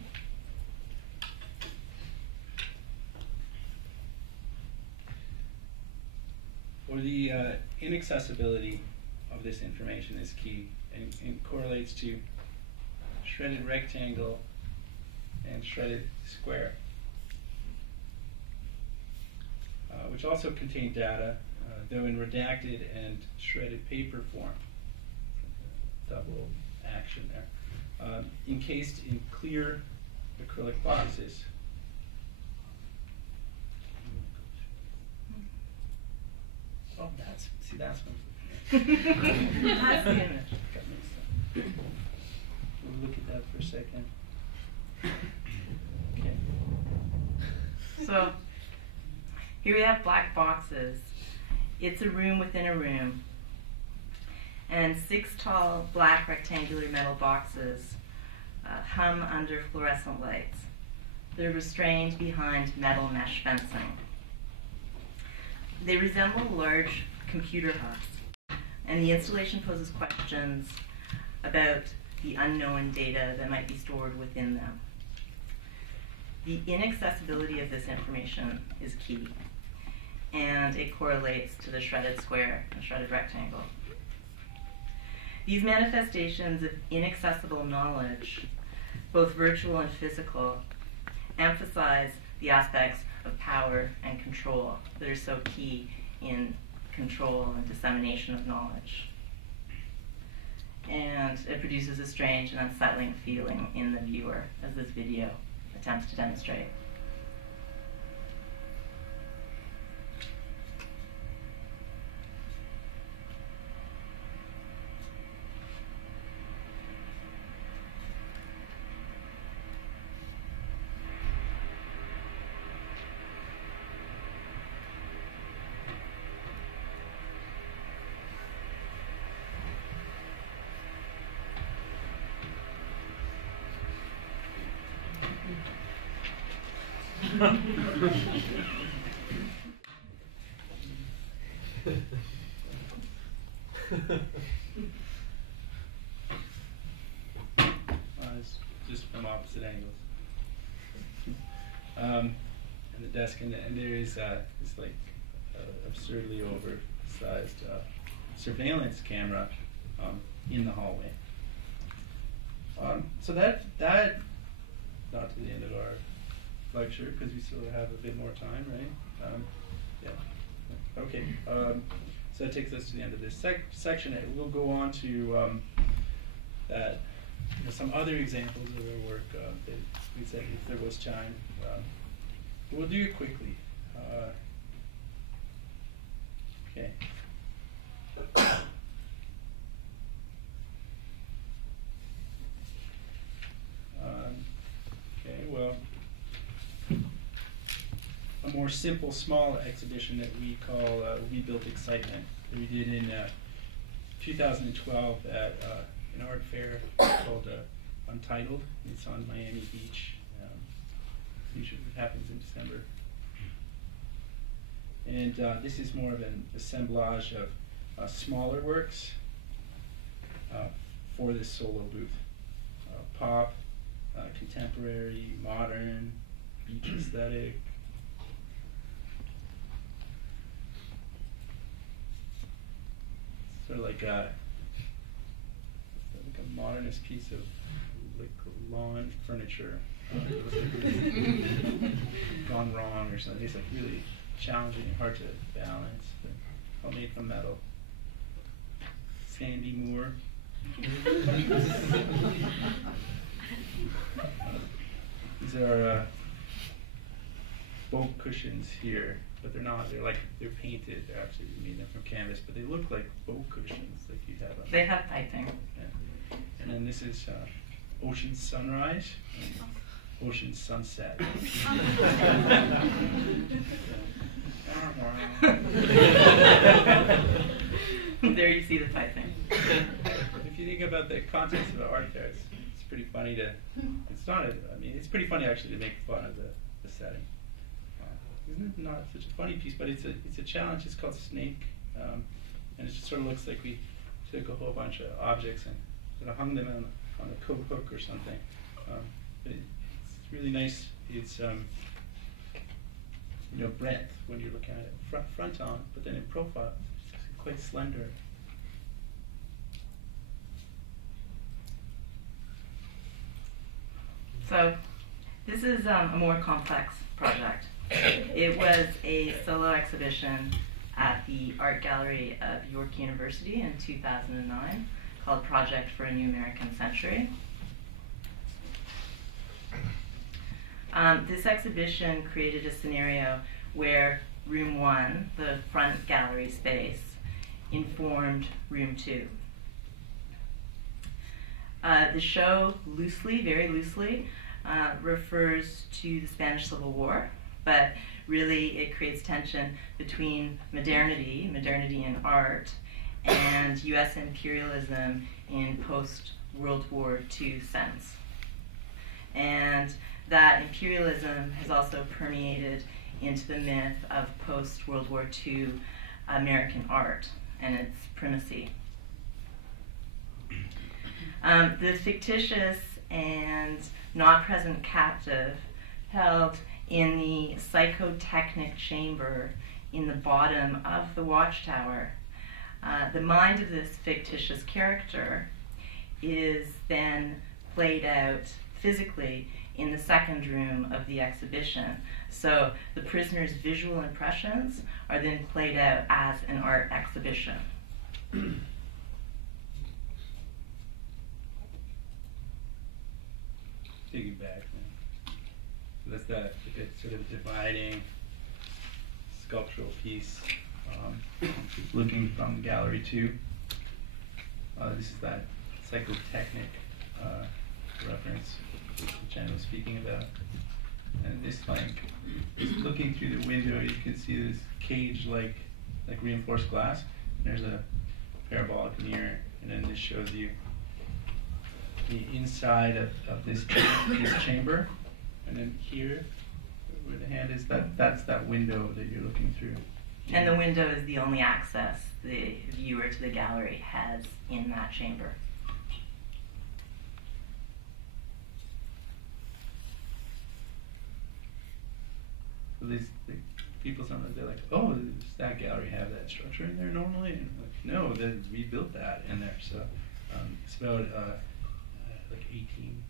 Or the inaccessibility of this information is key and correlates to shredded rectangle and shredded square, which also contain data, though in redacted and shredded paper form. Double action there. Encased in clear acrylic boxes. Oh, that's what I'm looking at. That's the image. That makes sense. We'll look at that for a second. Okay. So here we have black boxes. It's a room within a room. And 6 tall black rectangular metal boxes hum under fluorescent lights. They're restrained behind metal mesh fencing. They resemble large computer hubs, and the installation poses questions about the unknown data that might be stored within them. The inaccessibility of this information is key, and it correlates to the shredded square and shredded rectangle. These manifestations of inaccessible knowledge, both virtual and physical, emphasize the aspects of power and control that are so key in control and dissemination of knowledge. And it produces a strange and unsettling feeling in the viewer, as this video attempts to demonstrate. It's just from opposite angles. And the desk, and there is this like absurdly oversized surveillance camera in the hallway. So that not to the end of our lecture, because we still have a bit more time, right? Yeah. Okay. So that takes us to the end of this section. We'll go on to that. Some other examples of our work that we said if there was time. We'll do it quickly. Okay. Okay, well, a more simple, small exhibition that we call We Built Excitement, that we did in 2012 at an art fair called Untitled. It's on Miami Beach. Usually it happens in December. And this is more of an assemblage of smaller works for this solo booth. Pop, contemporary, modern, beach aesthetic. Sort of like a modernist piece of like lawn furniture. Gone wrong or something. It's like really challenging and hard to balance. All made from metal. Sandy Moore. These are boat cushions here, but they're not. They're painted. They're actually made them from canvas, but they look like boat cushions, like you have. They have piping. Yeah. And then this is Ocean Sunrise, and Ocean Sunset. There you see the piping. If you think about the context of the art fair, it's pretty funny to. It's not. I mean, it's pretty funny actually to make fun of the setting. Isn't it not such a funny piece? But it's a challenge. It's called Snake, and it just sort of looks like we took a whole bunch of objects and sort of hung them on a coat hook or something. But it's really nice. It's you know, breadth when you're looking at it front on, but then in profile, it's quite slender. So this is a more complex project. It was a solo exhibition at the Art Gallery of York University in 2009 called Project for a New American Century. This exhibition created a scenario where room 1, the front gallery space, informed room 2. The show loosely, very loosely, refers to the Spanish Civil War, but really it creates tension between modernity in art, and US imperialism in post-World War II sense. And that imperialism has also permeated into the myth of post-World War II American art and its primacy. The fictitious and not present captive held in the psychotechnic chamber in the bottom of the watchtower. The mind of this fictitious character is then played out physically in the second room of the exhibition. So the prisoner's visual impressions are then played out as an art exhibition. Taking back, so that's that sort of dividing sculptural piece. Looking from gallery 2. This is that psychotechnic reference which Jen was speaking about. And this, just looking through the window, you can see this cage-like reinforced glass. There's a parabolic mirror, and then this shows you the inside of this chamber. And then here, where the hand is, that's that window that you're looking through. And the window is the only access the viewer to the gallery has in that chamber. So people sometimes they're like, oh, does that gallery have that structure in there normally? And I'm like, no, we built that in there. So it's about like 18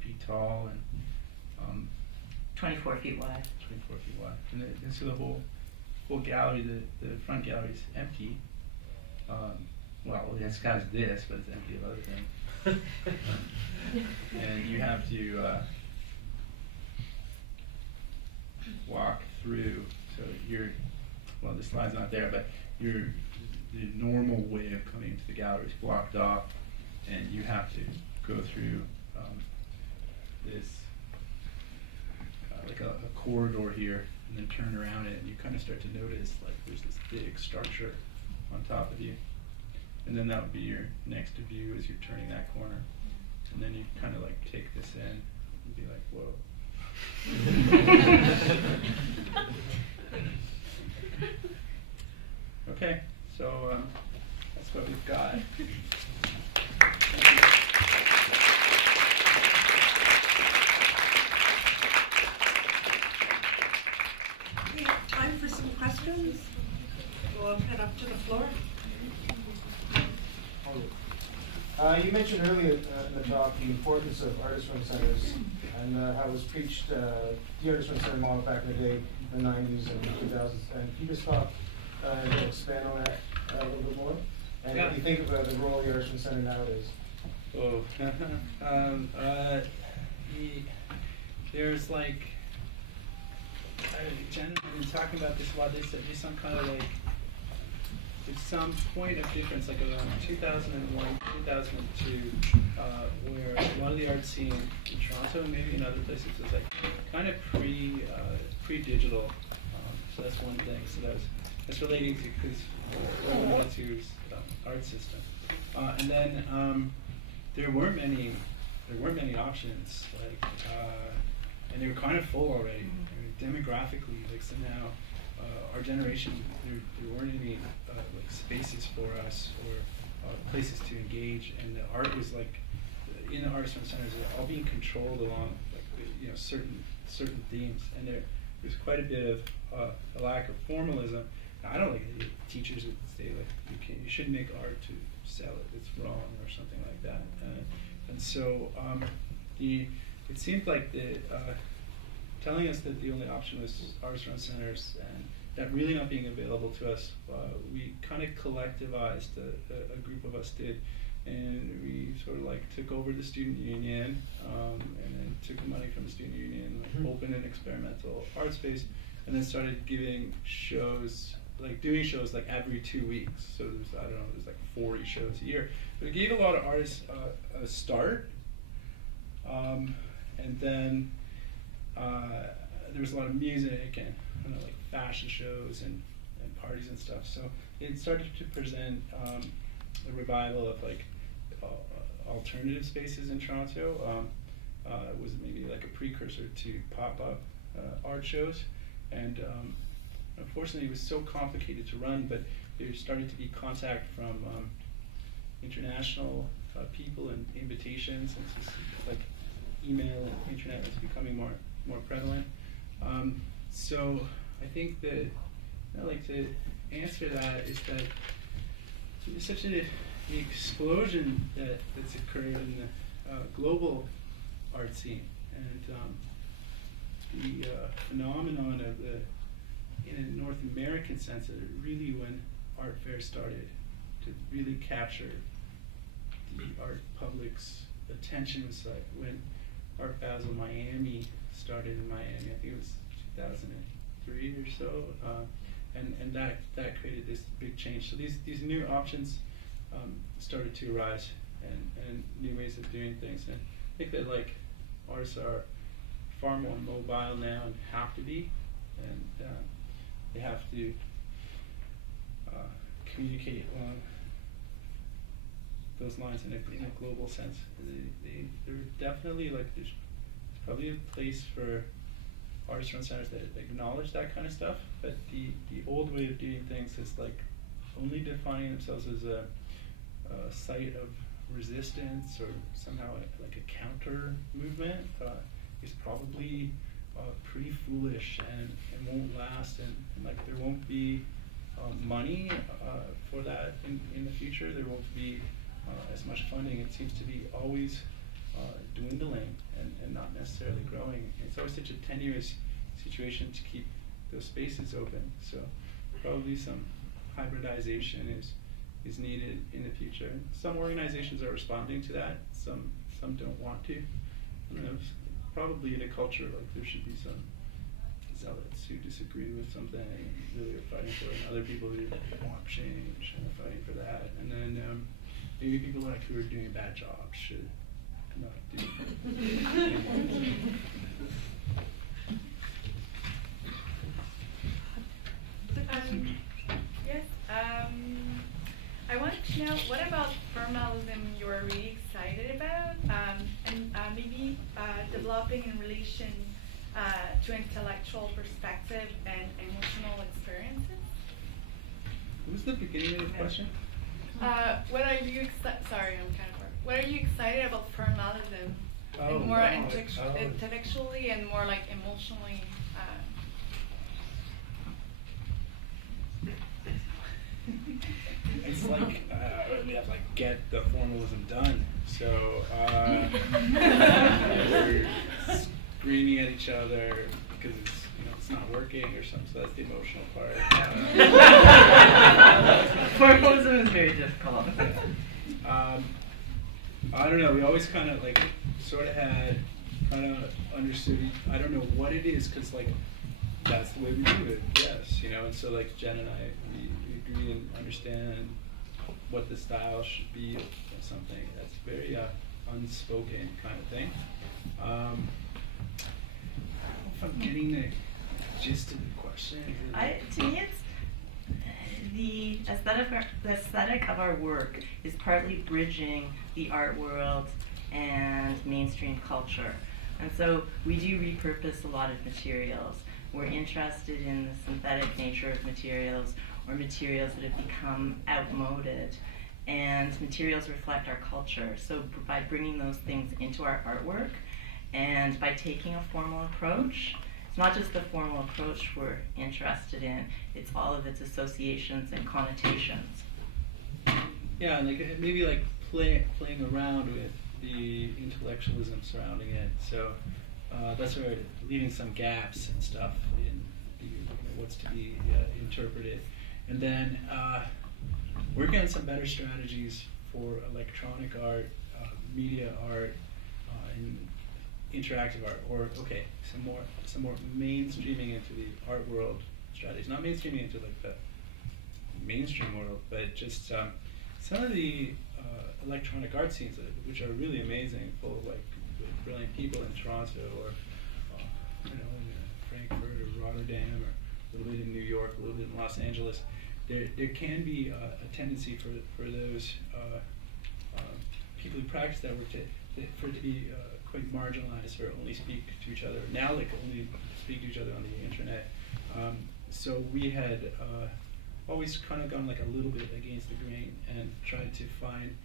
feet tall and 24 feet wide. 24 feet wide. And so the whole gallery, the front gallery is empty. Well, it's got this, but it's empty of other things. And you have to walk through. So well, the slide's not there, but the normal way of coming into the gallery is blocked off, and you have to go through this like a corridor here, and then turn around it, and you kind of start to notice like there's this big structure on top of you. And then that would be your next view as you're turning that corner. And then you kind of like take this in and be like, whoa. Okay, so that's what we've got. We have time for some questions. We'll head up to the floor. You mentioned earlier in the talk the importance of artist run centers and how it was preached, the artist run center model back in the day, the 90s and 2000s. And can you just talk and expand on that a little bit more? And what do you think about the role of the artist run center nowadays? Oh, there's like, Jen has been talking about this a lot. There's some kind of like, there's some point of difference, like around 2001, 2002, where a lot of the art scene in Toronto and maybe in other places was like kind of pre-digital. So that's one thing. So that's relating to because what we went to is art system, and then there weren't many there weren't many options, like, and they were kind of full already. I mean, demographically, like somehow, our generation, there weren't any like spaces for us or places to engage, and the art was like, in the artist centers, they're all being controlled along like certain themes, and there's quite a bit of a lack of formalism. Now, I don't think teachers would say like you shouldn't make art to sell it, it's wrong or something like that. And so it seemed like telling us that the only option was artist run centers, and that really not being available to us, we kind of collectivized, a group of us did, and we sort of like took over the student union, and then took the money from the student union, like opened an experimental art space, and then started giving shows, like doing shows like every 2 weeks. So there's, I don't know, there's like 40 shows a year. But it gave a lot of artists a start, and then there was a lot of music and like fashion shows and parties and stuff. So it started to present a revival of like alternative spaces in Toronto. It was maybe like a precursor to pop-up art shows, and unfortunately it was so complicated to run, but there started to be contact from international people and invitations, and it's just like email and internet is becoming more prevalent. So I think that I'd like to answer that is that there's such an explosion that's occurred in the global art scene, and the phenomenon of in a North American sense, really when art fairs started to really capture the art public's attention was like when Art Basel Miami started in Miami. I think it was 2003 or so, and that created this big change. So these new options started to arise, and new ways of doing things. And I think that like artists are far more mobile now and have to be, and they have to communicate along those lines in a global sense. They're definitely like there's probably a place for artist run centers that acknowledge that kind of stuff, but the old way of doing things is like only defining themselves as a site of resistance or somehow like a counter movement is probably pretty foolish and won't last, and like there won't be money for that in the future. There won't be as much funding. It seems to be always dwindling and not necessarily growing. It's always such a tenuous situation to keep those spaces open. So probably some hybridization is needed in the future. Some organizations are responding to that. Some don't want to. I don't know, probably in a culture like there should be some zealots who disagree with something and really are fighting for it, and other people who want change and are fighting for that. And then maybe people like who are doing bad jobs should not do it. Yes. I wanted to know, what about formalism you are really excited about, and maybe developing in relation to intellectual perspective and emotional experiences? What was the beginning of the question? What are you sorry, I'm kind of bored. What are you excited about formalism? Oh, and more no. intellectually and more like emotionally. It's like we have to like get the formalism done. So we're screaming at each other because it's not working or something. So that's the emotional part. Formalism is very difficult. I don't know. We always kind of like sort of had kind of understood. I don't know what it is because like that's the way we do it. Yes, and so like Jen and I, we agree and understand what the style should be of something. That's very unspoken kind of thing. I don't know if I'm getting the gist of the question. To me, it's the aesthetic of our work is partly bridging the art world and mainstream culture. And so we do repurpose a lot of materials. We're interested in the synthetic nature of materials, or materials that have become outmoded. And materials reflect our culture. So by bringing those things into our artwork, and by taking a formal approach, it's not just the formal approach we're interested in, it's all of its associations and connotations. Yeah, and like maybe like playing around with the intellectualism surrounding it. So that's where leaving some gaps and stuff in what's to be interpreted, and then working on some better strategies for electronic art, media art, and interactive art, or some more mainstreaming into the art world strategies. Not mainstreaming into like the mainstream world, but just some of the electronic art scenes, which are really amazing, full of like brilliant people in Toronto, or in Frankfurt or Rotterdam, or a little bit in New York, a little bit in Los Angeles. There can be a tendency for those people who practice that work for it to be quite marginalized, or only speak to each other. Now, like only speak to each other on the internet. So we had always kind of gone like a little bit against the grain and tried to find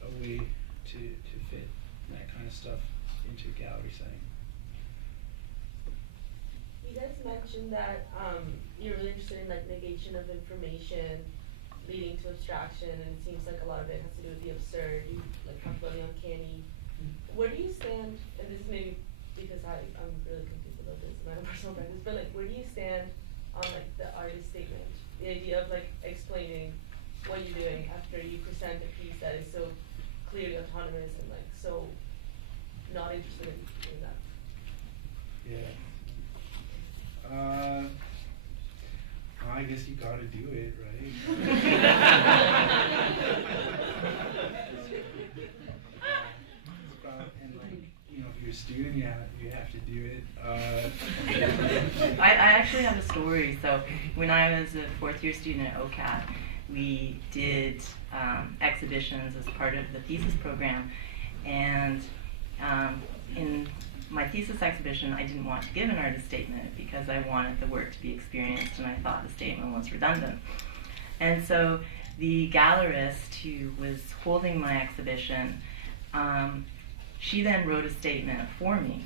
a way to fit that kind of stuff into a gallery setting. You guys mentioned that you're really interested in like negation of information leading to abstraction, and it seems like a lot of it has to do with the absurd. You like talked about the uncanny. Where do you stand, and this is maybe because I'm really confused about this in my own personal practice, but like where do you stand on like the artist statement? The idea of like explaining what you're doing after you present a piece that is so clearly autonomous and like so not interested in that. Yeah. I guess you gotta do it, right? And like, if you're a student, you have to do it. I actually have a story. So when I was a fourth-year student at OCAT, we did exhibitions as part of the thesis program, and in my thesis exhibition, I didn't want to give an artist statement because I wanted the work to be experienced, and I thought the statement was redundant. And so the gallerist who was holding my exhibition, she then wrote a statement for me.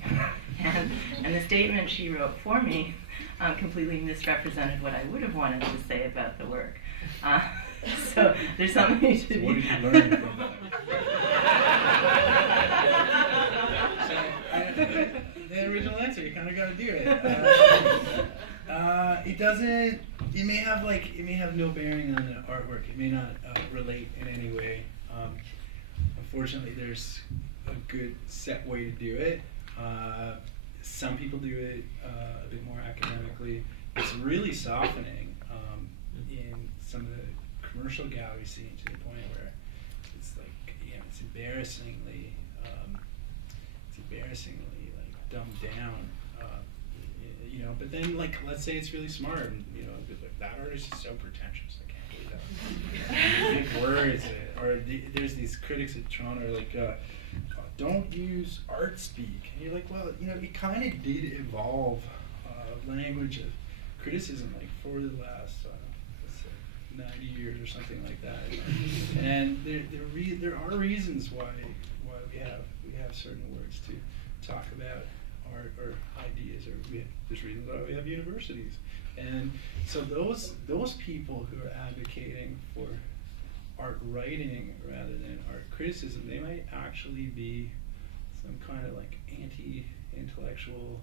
and the statement she wrote for me completely misrepresented what I would have wanted to say about the work. So there's something to be... What did you learn from that? The original answer, you kind of got to do it. It doesn't. It may have no bearing on the artwork. It may not relate in any way. Unfortunately, there's a good set way to do it. Some people do it a bit more academically. It's really softening in some of the commercial gallery scene, to the point where it's like, it's embarrassingly like dumbed down. But then, like, let's say it's really smart, and that artist is so pretentious, I can't believe that. Big words, or there's these critics at Toronto are like, don't use art speak. And you're like, well, it kind of did evolve language of criticism, like for the last 90 years or something like that. And there are reasons why we have certain words to talk about art or ideas, or there's reasons why we have universities. And so those people who are advocating for art writing rather than art criticism, they might actually be some kind of like anti-intellectual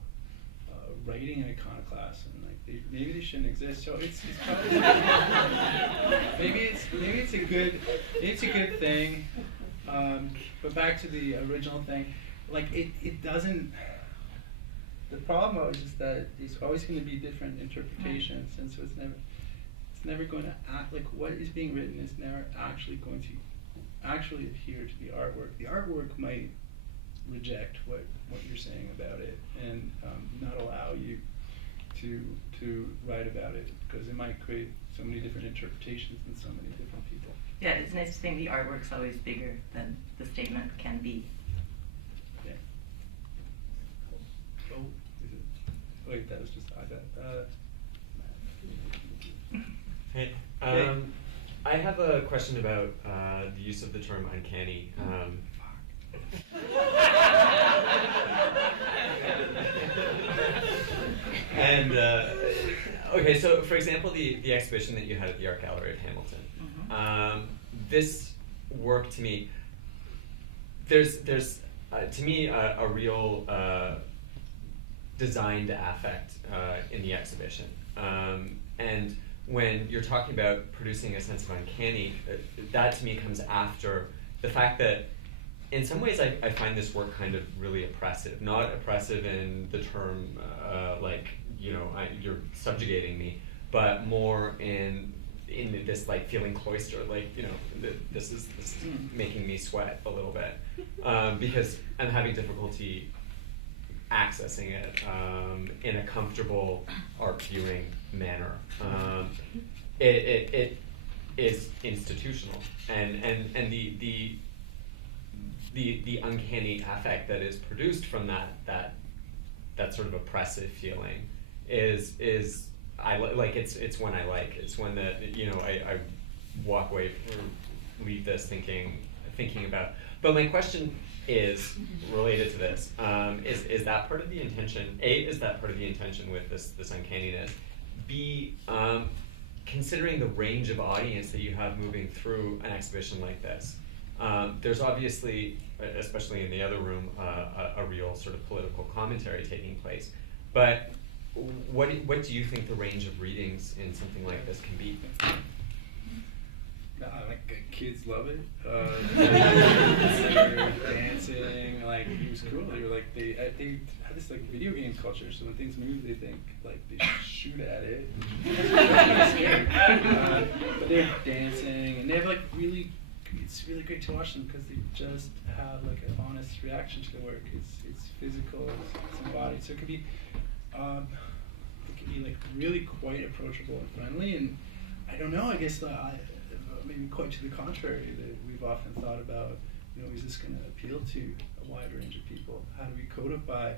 writing iconoclast, and like maybe they shouldn't exist. So it's probably maybe it's a good thing. But back to the original thing, like it doesn't. The problem is that there's always going to be different interpretations, and so it's never going to act like what is being written is never actually going to actually adhere to the artwork. The artwork might reject what you're saying about it, and not allow you to write about it, because it might create so many different interpretations in so many different people. Yeah, it's nice to think the artwork's always bigger than the statement can be. that was just Hey, I have a question about the use of the term uncanny. And okay, so for example, the exhibition that you had at the Art Gallery of Hamilton, this work to me, there's to me a real designed affect in the exhibition, and when you're talking about producing a sense of uncanny, that to me comes after the fact that in some ways I find this work kind of really oppressive. Not oppressive in the term like, you know, you're subjugating me, but more in this like feeling cloistered, like, you know, this is making me sweat a little bit because I'm having difficulty accessing it in a comfortable art viewing manner. It is institutional, and the uncanny affect that is produced from that sort of oppressive feeling is it's one I like. It's one that, you know, I walk away or leave this thinking about. But my question is related to this. Is that part of the intention? A, is that part of the intention with this uncanniness? B, considering the range of audience that you have moving through an exhibition like this, there's obviously, especially in the other room, a real sort of political commentary taking place. But what do you think the range of readings in something like this can be? Kids love it. They're dancing, like, it was cool. They were like, they had this like video game culture, so when things move, they think like they should shoot at it. But they're dancing, and they have like it's really great to watch them because they just have like an honest reaction to the work. It's physical, it's embodied, so it can be like really quite approachable and friendly. And I don't know, I guess maybe quite to the contrary, that we've often thought about, you know, is this going to appeal to a wide range of people? How do we codify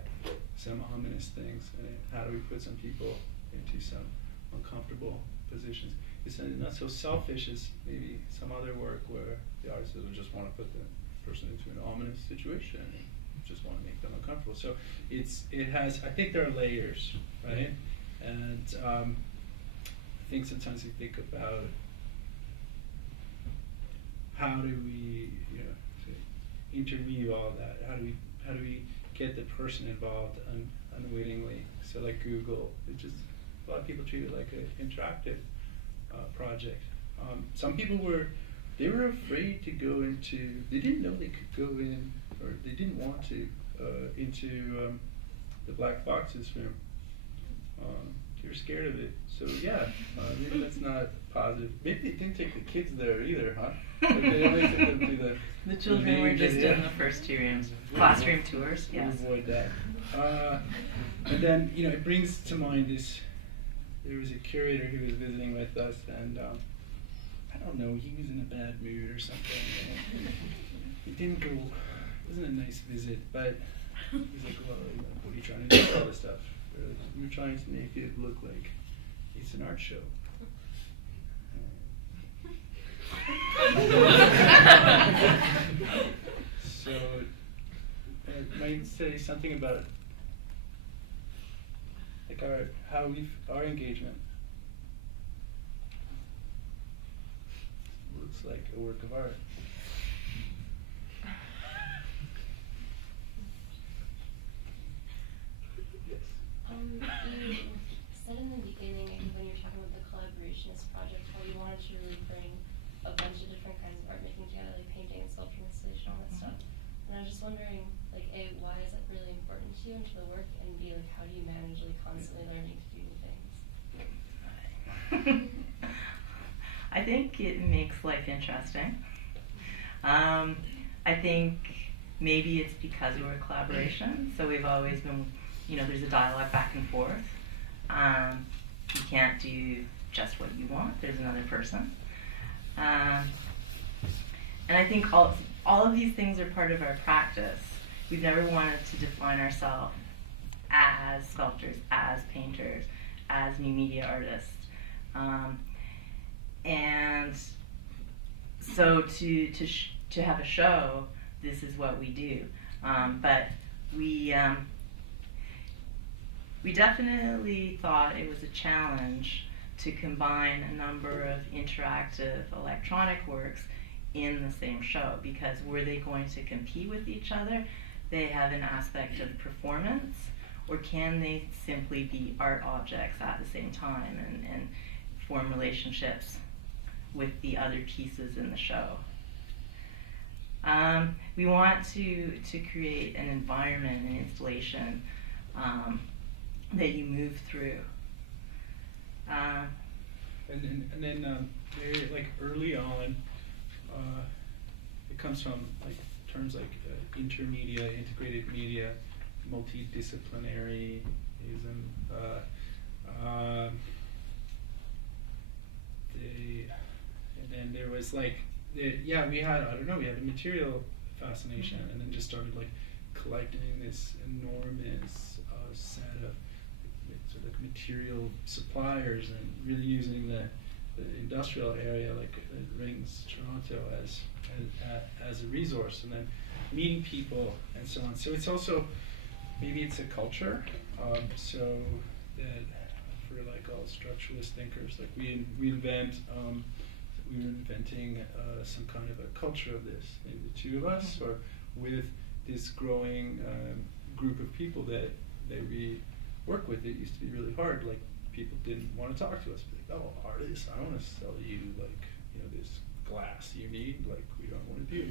some ominous things, and how do we put some people into some uncomfortable positions? It's not so selfish as maybe some other work where the artist will just want to put the person into an ominous situation and just want to make them uncomfortable. So it has, I think there are layers, right? And I think sometimes we think about how do we, you know, interweave all that? How do we get the person involved unwittingly? So like Google, a lot of people treat it like an interactive project. Some people were afraid to go into, they didn't know they could go in, or they didn't want to, into the black boxes room. They were scared of it. So yeah, maybe that's not positive. Maybe they didn't take the kids there either, huh? Like they only took them to the children were just in the first 2 rooms. Classroom tours, yes. Avoid that. And then, you know, it brings to mind this, there was a curator who was visiting with us, and I don't know, he was in a bad mood or something. He didn't go, it wasn't a nice visit, but he was like, well, what are you trying to do with all this stuff? We're trying to make it look like it's an art show. So it might say something about like our engagement looks like a work of art. You said in the beginning, I think when you were talking about the collaborationist project, how you wanted to really bring a bunch of different kinds of art making together, like painting and sculpture, installation, all that stuff. And I was just wondering, like, A, why is that really important to you and to the work? And B, like, how do you manage like constantly learning to do new things? I think it makes life interesting. I think maybe it's because we're a collaboration, so we've always been, you know, there's a dialogue back and forth. You can't do just what you want. There's another person. And I think all of these things are part of our practice. We've never wanted to define ourselves as sculptors, as painters, as new media artists. And so to have a show, this is what we do. But we definitely thought it was a challenge to combine a number of interactive electronic works in the same show, because were they going to compete with each other? They have an aspect of performance, or can they simply be art objects at the same time and form relationships with the other pieces in the show? We want to create an environment, an installation that you move through. And then very, like, early on, it comes from like terms like intermedia, integrated media, multidisciplinaryism. And then there was like, yeah, we had, I don't know, we had a material fascination, and then just started like collecting this enormous set of sort of material suppliers, and really using the industrial area, like Rings Toronto, as a resource, and then meeting people and so on. So it's also, maybe it's a culture, so that for like all structuralist thinkers, like we were inventing some kind of a culture of this, maybe the two of us, or with this growing group of people that we work with. It used to be really hard, like people didn't want to talk to us, like, oh, artists, I want to sell you, like, you know, this glass you need, like, we don't want to do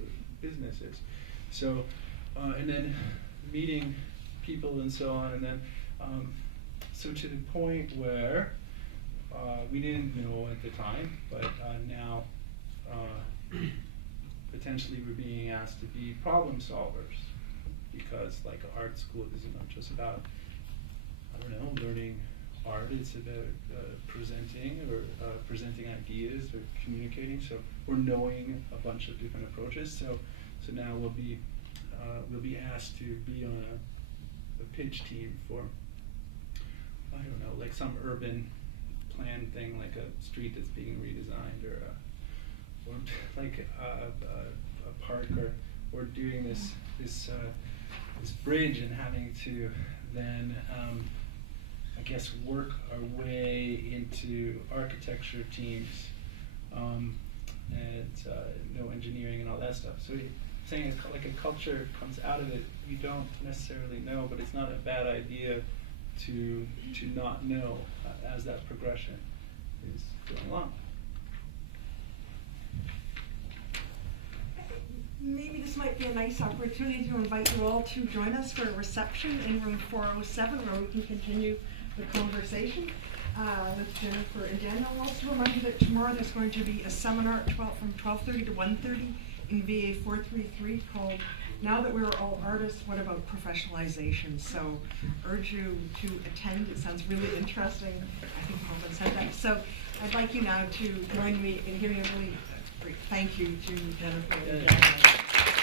what business is. So, and then meeting people and so on, and then, so to the point where we didn't know at the time, but now potentially we're being asked to be problem solvers, because like art school is not just about, I don't know, learning art, it's about presenting ideas or communicating, so we're knowing a bunch of different approaches. So now we'll be asked to be on a pitch team for, I don't know, like some urban plan thing, like a street that's being redesigned, or like a park, or doing this bridge, and having to then I guess work our way into architecture teams, and no engineering and all that stuff. So saying like a culture comes out of it, we don't necessarily know, but it's not a bad idea to not know as that progression is going along. Maybe this might be a nice opportunity to invite you all to join us for a reception in room 407, where we can continue the conversation with Jennifer and Daniel. I'll also remind you that tomorrow there's going to be a seminar at from 12:30 to 1:30 in VA 433 called "Now That We're All Artists, What About Professionalization?" So urge you to attend. It sounds really interesting. I think Marman said that. So I'd like you now to join me in giving a really great thank you to Jennifer and Daniel.